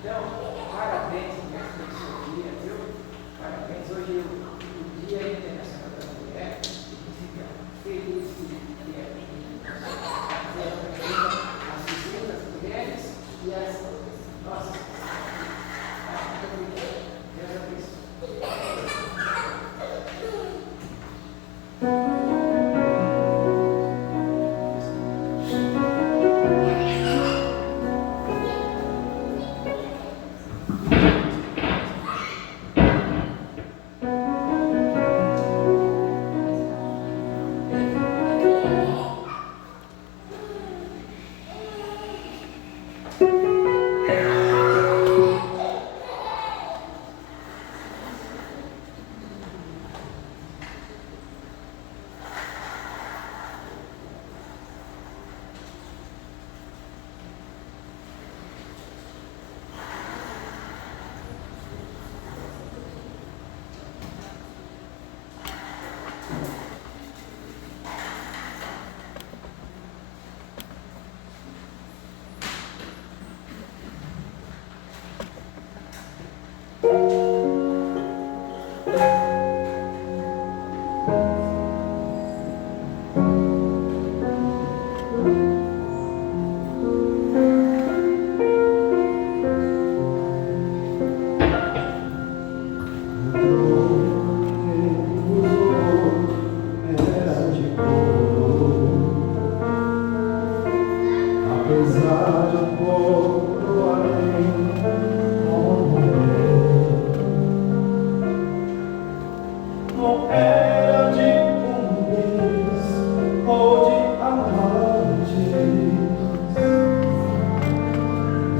Então, parabéns por essa dia, viu? não era de pombinhos ou de amantes,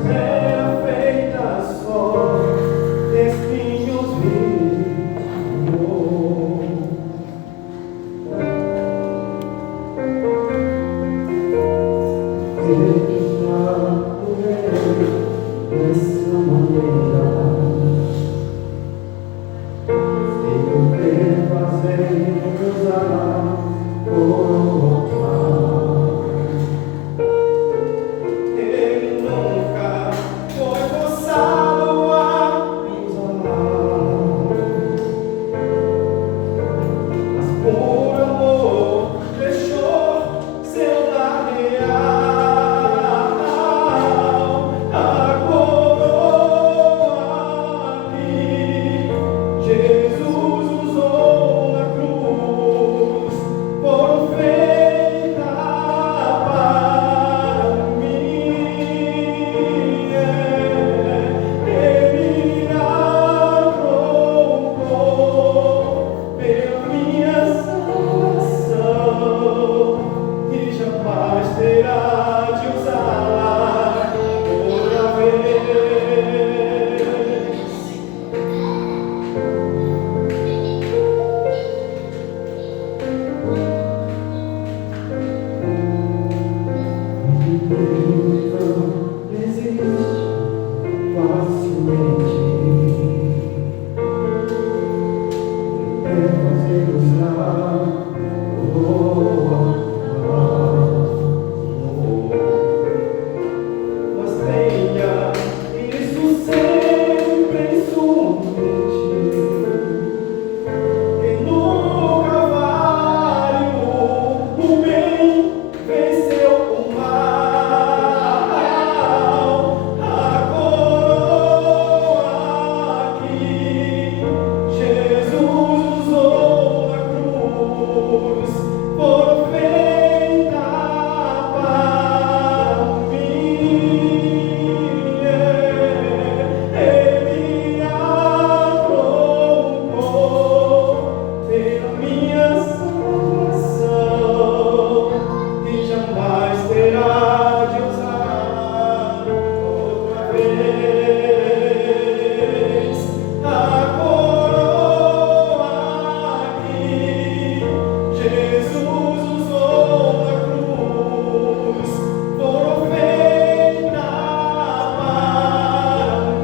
era feita só de espinhos vivos. Dessa maneira, sei o que fazer, usar ele nunca foi forçado a usar, mas por amor deixou seu lar real. Jesus usou na cruz, foram feita para mim. Ele trocou pela minha salvação e jamais terá de usar outra vez. Mas tenha isso sempre em sua mente, que no Calvário o bem venceu o mal. A coroa que Jesus usou na cruz foi feita para mim. Ele a trocou pela minha salvação e jamais terá de usar outra vez. A coroa que Jesus usou na cruz foram feita para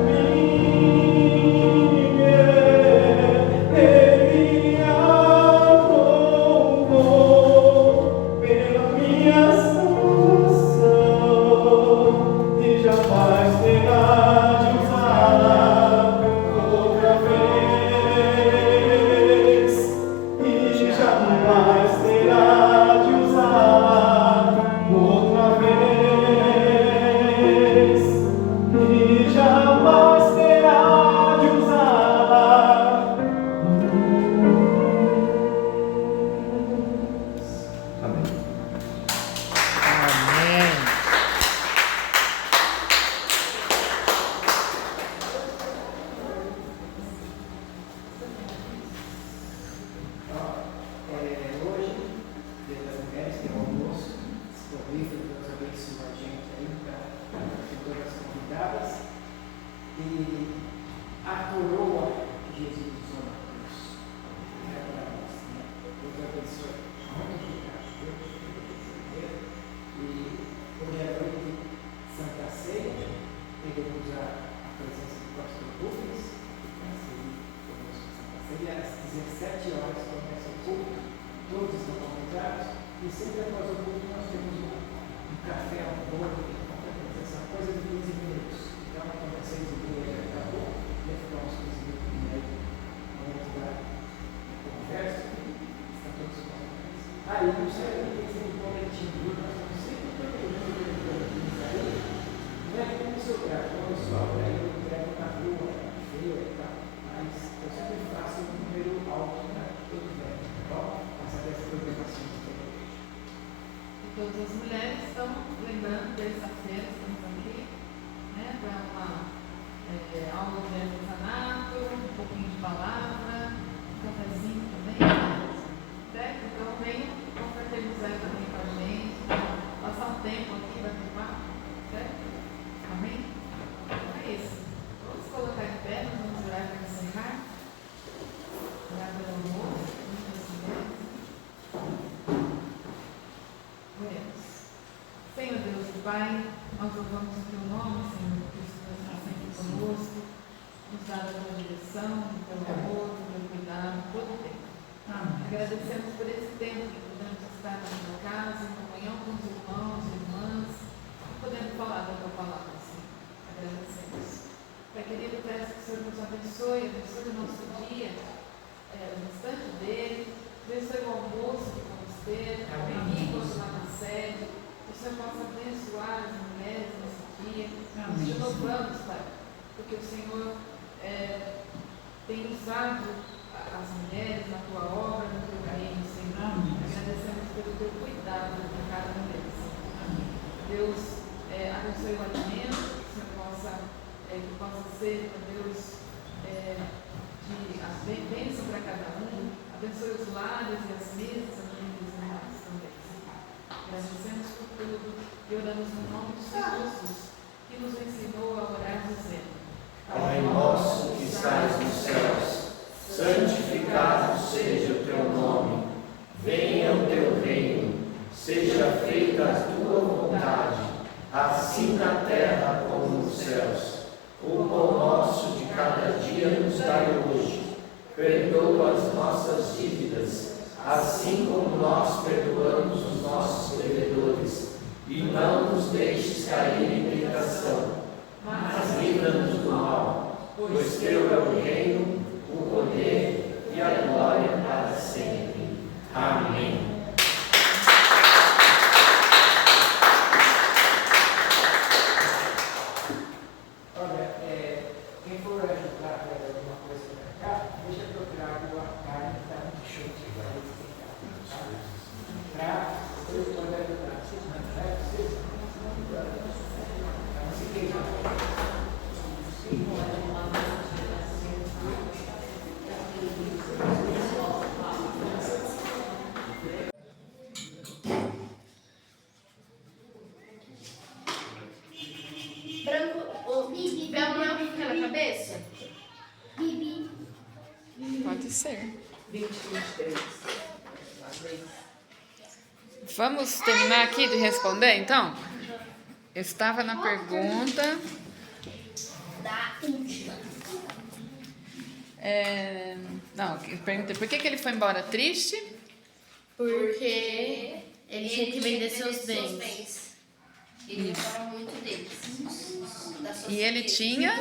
mim. Ele a trocou pela minha salvação e jamais terá de usar outra vez. E jamais terá de usar outra vez. E jamais terá de usar. Amém. Amém. Hoje, Dia das Mulheres, tem um almoço. Se convida, Deus abençoe a gente aí, para todas as convidadas. E a coroa que Jesus usou na cruz é para nós, né? Deus abençoe. Muito obrigado. E hoje é noite de Santa Ceia. Queremos a presença do pastor Rubens, que vai ser conosco Santa Ceia. Às 17 horas começa o culto, todos estão convidados. E sempre após o culto nós temos um café, um bolo, essa coisa de 15 minutos. Então, quando as 6h30 já acabou, vai ficar uns 15 minutos e meio antes da conversa. Estão todos convidados. Aí, não sei, tem um boletim, viu? Nós estamos sempre planejando boletins aí. Não é como se eu gravo, pessoal, aí eu entrego na rua, na feira e tal. Mas eu sempre faço um número alto, né? Tudo bem, tá bom? Para saber as programações que tem hoje. E todas as mulheres estão lembrando, terça-feira estamos aqui, né, para uma aula de artesanato, um pouquinho de palavra, um cafezinho também. Pai, nós louvamos o Teu nome, Senhor, porque o Senhor está sempre conosco, nos dá a Tua direção, o Teu amor, o Teu cuidado, todo o tempo. Agradecemos por esse tempo que podemos estar na Tua casa, em comunhão com os irmãos e irmãs, e podendo falar da Tua palavra, Senhor. Agradecemos. Pai querido, peço que o Senhor nos abençoe o nosso dia, o restante dele, abençoe o almoço que vamos ter, aqui quando lá na sede, que o Senhor possa abençoar as mulheres nesse dia. Nós te louvamos, Pai, porque o Senhor tem usado as mulheres na Tua obra, no Teu reino, Senhor. Agradecemos pelo Teu cuidado com cada mulher, Senhor. Deus, abençoe o alimento, que o Senhor possa ser, Deus, de bênção para cada um. Abençoe os lares e as mesas, amigos e irmãos também, Senhor. Agradecemos por tudo e oramos no nome do Senhor Jesus, que nos ensinou a orar dizendo: Pai nosso que estás nos céus, santificado seja o teu nome. Venha o teu reino. Seja feita a tua vontade, assim na terra como nos céus. O pão nosso de cada dia nos dai hoje. Perdoa as nossas dívidas, assim como nós perdoamos os nossos devedores. E não nos deixes cair em tentação, mas livra-nos do mal, pois teu é o reino, o poder e a glória para sempre. Amém. Olha, quem for ajudar a levar alguma coisa para cá, deixa eu procurar a carne que está muito chute. Para vocês poderem ajudar. Não se queimar. Pode ser. 2023. Vamos terminar aqui de responder, então? Eu estava na pergunta. Da última. Não, eu perguntei por que ele foi embora triste? Porque ele tinha que vender seus bens. Ele gostava muito deles. E ele tinha?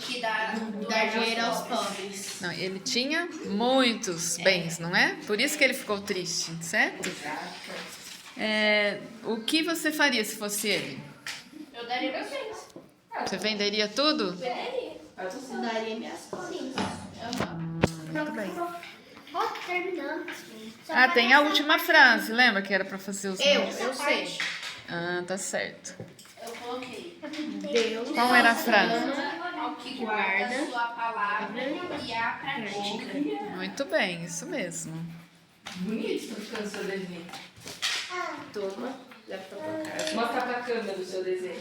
Que dar Dar dinheiro aos pobres. Não, ele tinha muitos bens, não é? Por isso que ele ficou triste, certo? O que você faria se fosse ele? Eu daria meus bens. Você venderia tudo? Venderia. Eu daria minhas coisas. Muito bem. Ó, terminando. Ah, tem a última frase, lembra que era para fazer os nomes? Eu sei. Ah, tá certo. Eu coloquei. Deus Qual era a frase? Ao que guarda sua palavra e a pratica. Muito bem, isso mesmo. Bonito, tá ficando o seu desenho. toma, leva pra tua casa. Mostra pra câmera o seu desenho.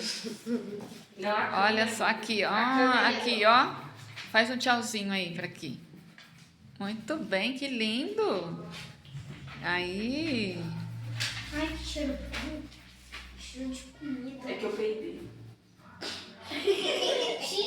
Não, aqui. Olha só, aqui, ó. Aqui, ó. Faz um tchauzinho aí pra aqui. Muito bem, que lindo. Aí. Ai, que cheiro bom. Cheiro de comida. É que eu peidei. Sim,